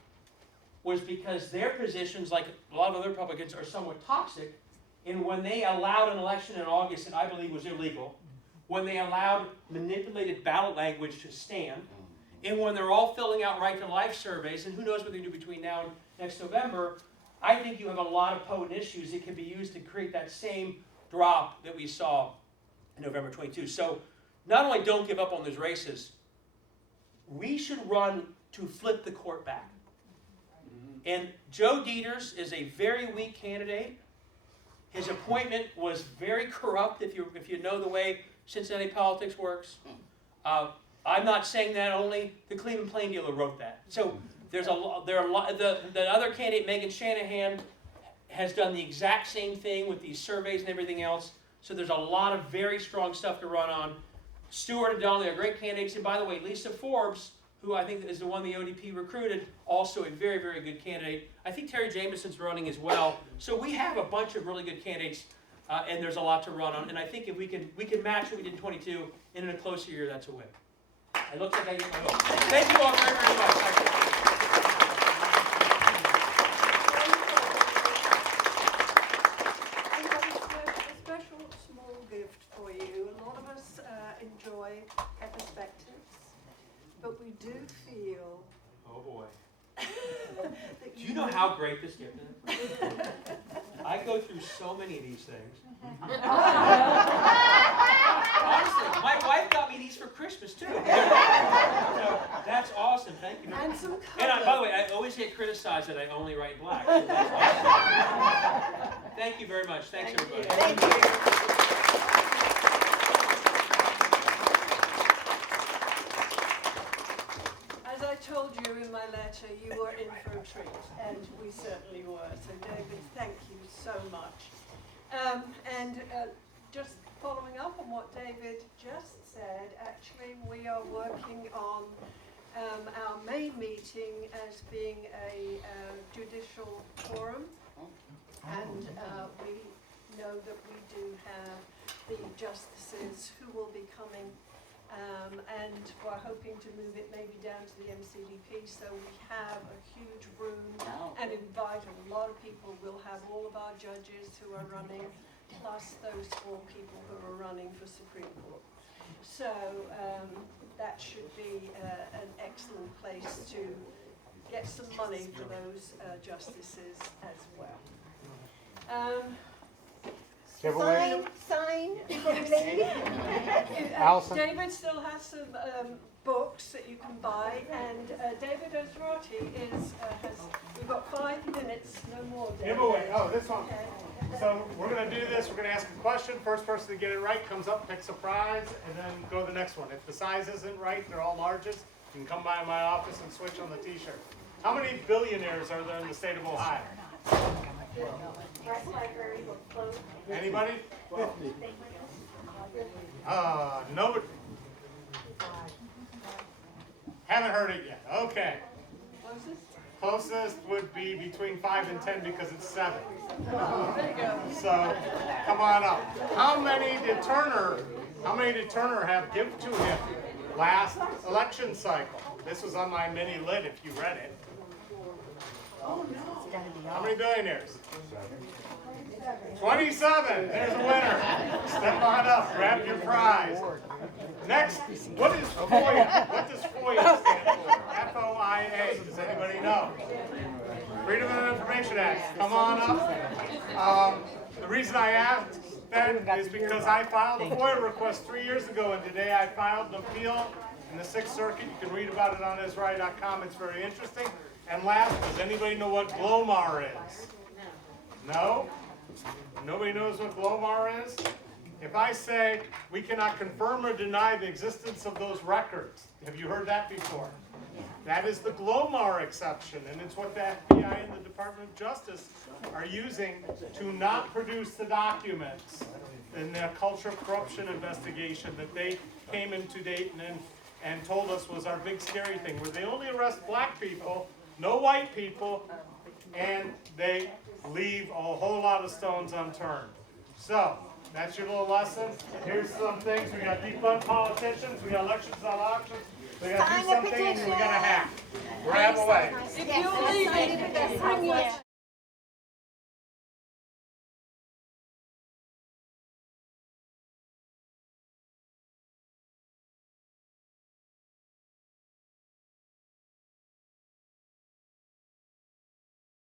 was because their positions, like a lot of other Republicans, are somewhat toxic. And when they allowed an election in August that I believe was illegal, when they allowed manipulated ballot language to stand, and when they're all filling out right-to-life surveys, and who knows what they do between now and next November, I think you have a lot of potent issues that can be used to create that same drop that we saw in November 22. So not only don't give up on those races, we should run to flip the court back. And Joe Dieters is a very weak candidate. His appointment was very corrupt, if you know the way Cincinnati politics works. I'm not saying that, only the Cleveland Plain Dealer wrote that. So the other candidate, Megan Shanahan, has done the exact same thing with these surveys and everything else. So there's a lot of very strong stuff to run on. Stewart and Donnelly are great candidates. And by the way, Lisa Forbes, who I think is the one the ODP recruited, also a very, very good candidate. I think Terry Jameson's running as well. So we have a bunch of really good candidates, and there's a lot to run on. And I think if we can match what we did in 22, and in a closer year, that's a win. It looks like I get my vote. Thank you all very, very much. A special small gift for you. A lot of us enjoy perspectives, but we do feel. Oh boy. That Do you know how great this gift is? I go through so many of these things. Honestly, my wife got me these for Christmas too. So that's awesome. Thank you. And some by the way, I always get criticized that I only write black. So that's awesome. Thank you very much. Thanks, everybody. Thank you. As I told you in my letter, you were in for a treat, and we certainly were. So, David, thank you so much. Just following up on what David just said, actually, we are working on our main meeting as being a judicial forum, and we know that we do have the justices who will be coming. And we're hoping to move it maybe down to the MCDP, so we have a huge room and invite a lot of people. We'll have all of our judges who are running, plus those 4 people who are running for Supreme Court. So that should be an excellent place to get some money for those justices as well. Giveaway? Sign before we leave. Allison? David still has some books that you can buy, and David Esrati we've got 5 minutes, no more, David. Giveaway. Oh, this one. Okay. So we're going to do this. We're going to ask a question. First person to get it right comes up, picks a prize, and then go to the next one. If the size isn't right, they're all larges. You can come by my office and switch on the T-shirt. How many billionaires are there in the state of Ohio? Anybody? Nobody. Haven't heard it yet. Okay. Closest would be between 5 and 10 because it's 7. There you go. So, come on up. How many did Turner have give to him last election cycle? This was on my mini lit if you read it. How many billionaires? 27. There's a winner. Step on up. Grab your prize. Next, what is FOIA? What does FOIA stand for? F-O-I-A. Does anybody know? Freedom of Information Act. Come on up. The reason I asked that is because I filed a FOIA request 3 years ago, and today I filed an appeal in the 6th Circuit. You can read about it on Esrati.com. It's very interesting. And last, does anybody know what GLOMAR is? No? Nobody knows what GLOMAR is? If I say we cannot confirm or deny the existence of those records, have you heard that before? That is the GLOMAR exception, and it's what the FBI and the Department of Justice are using to not produce the documents in their culture of corruption investigation that they came into Dayton and told us was our big scary thing, where they only arrest black people, no white people, and they leave a whole lot of stones unturned. So, that's your little lesson. Here's some things. We got defund politicians, we got elections on auctions, we got to do something, and we got to hack. Grab away. If you're leaving, bring your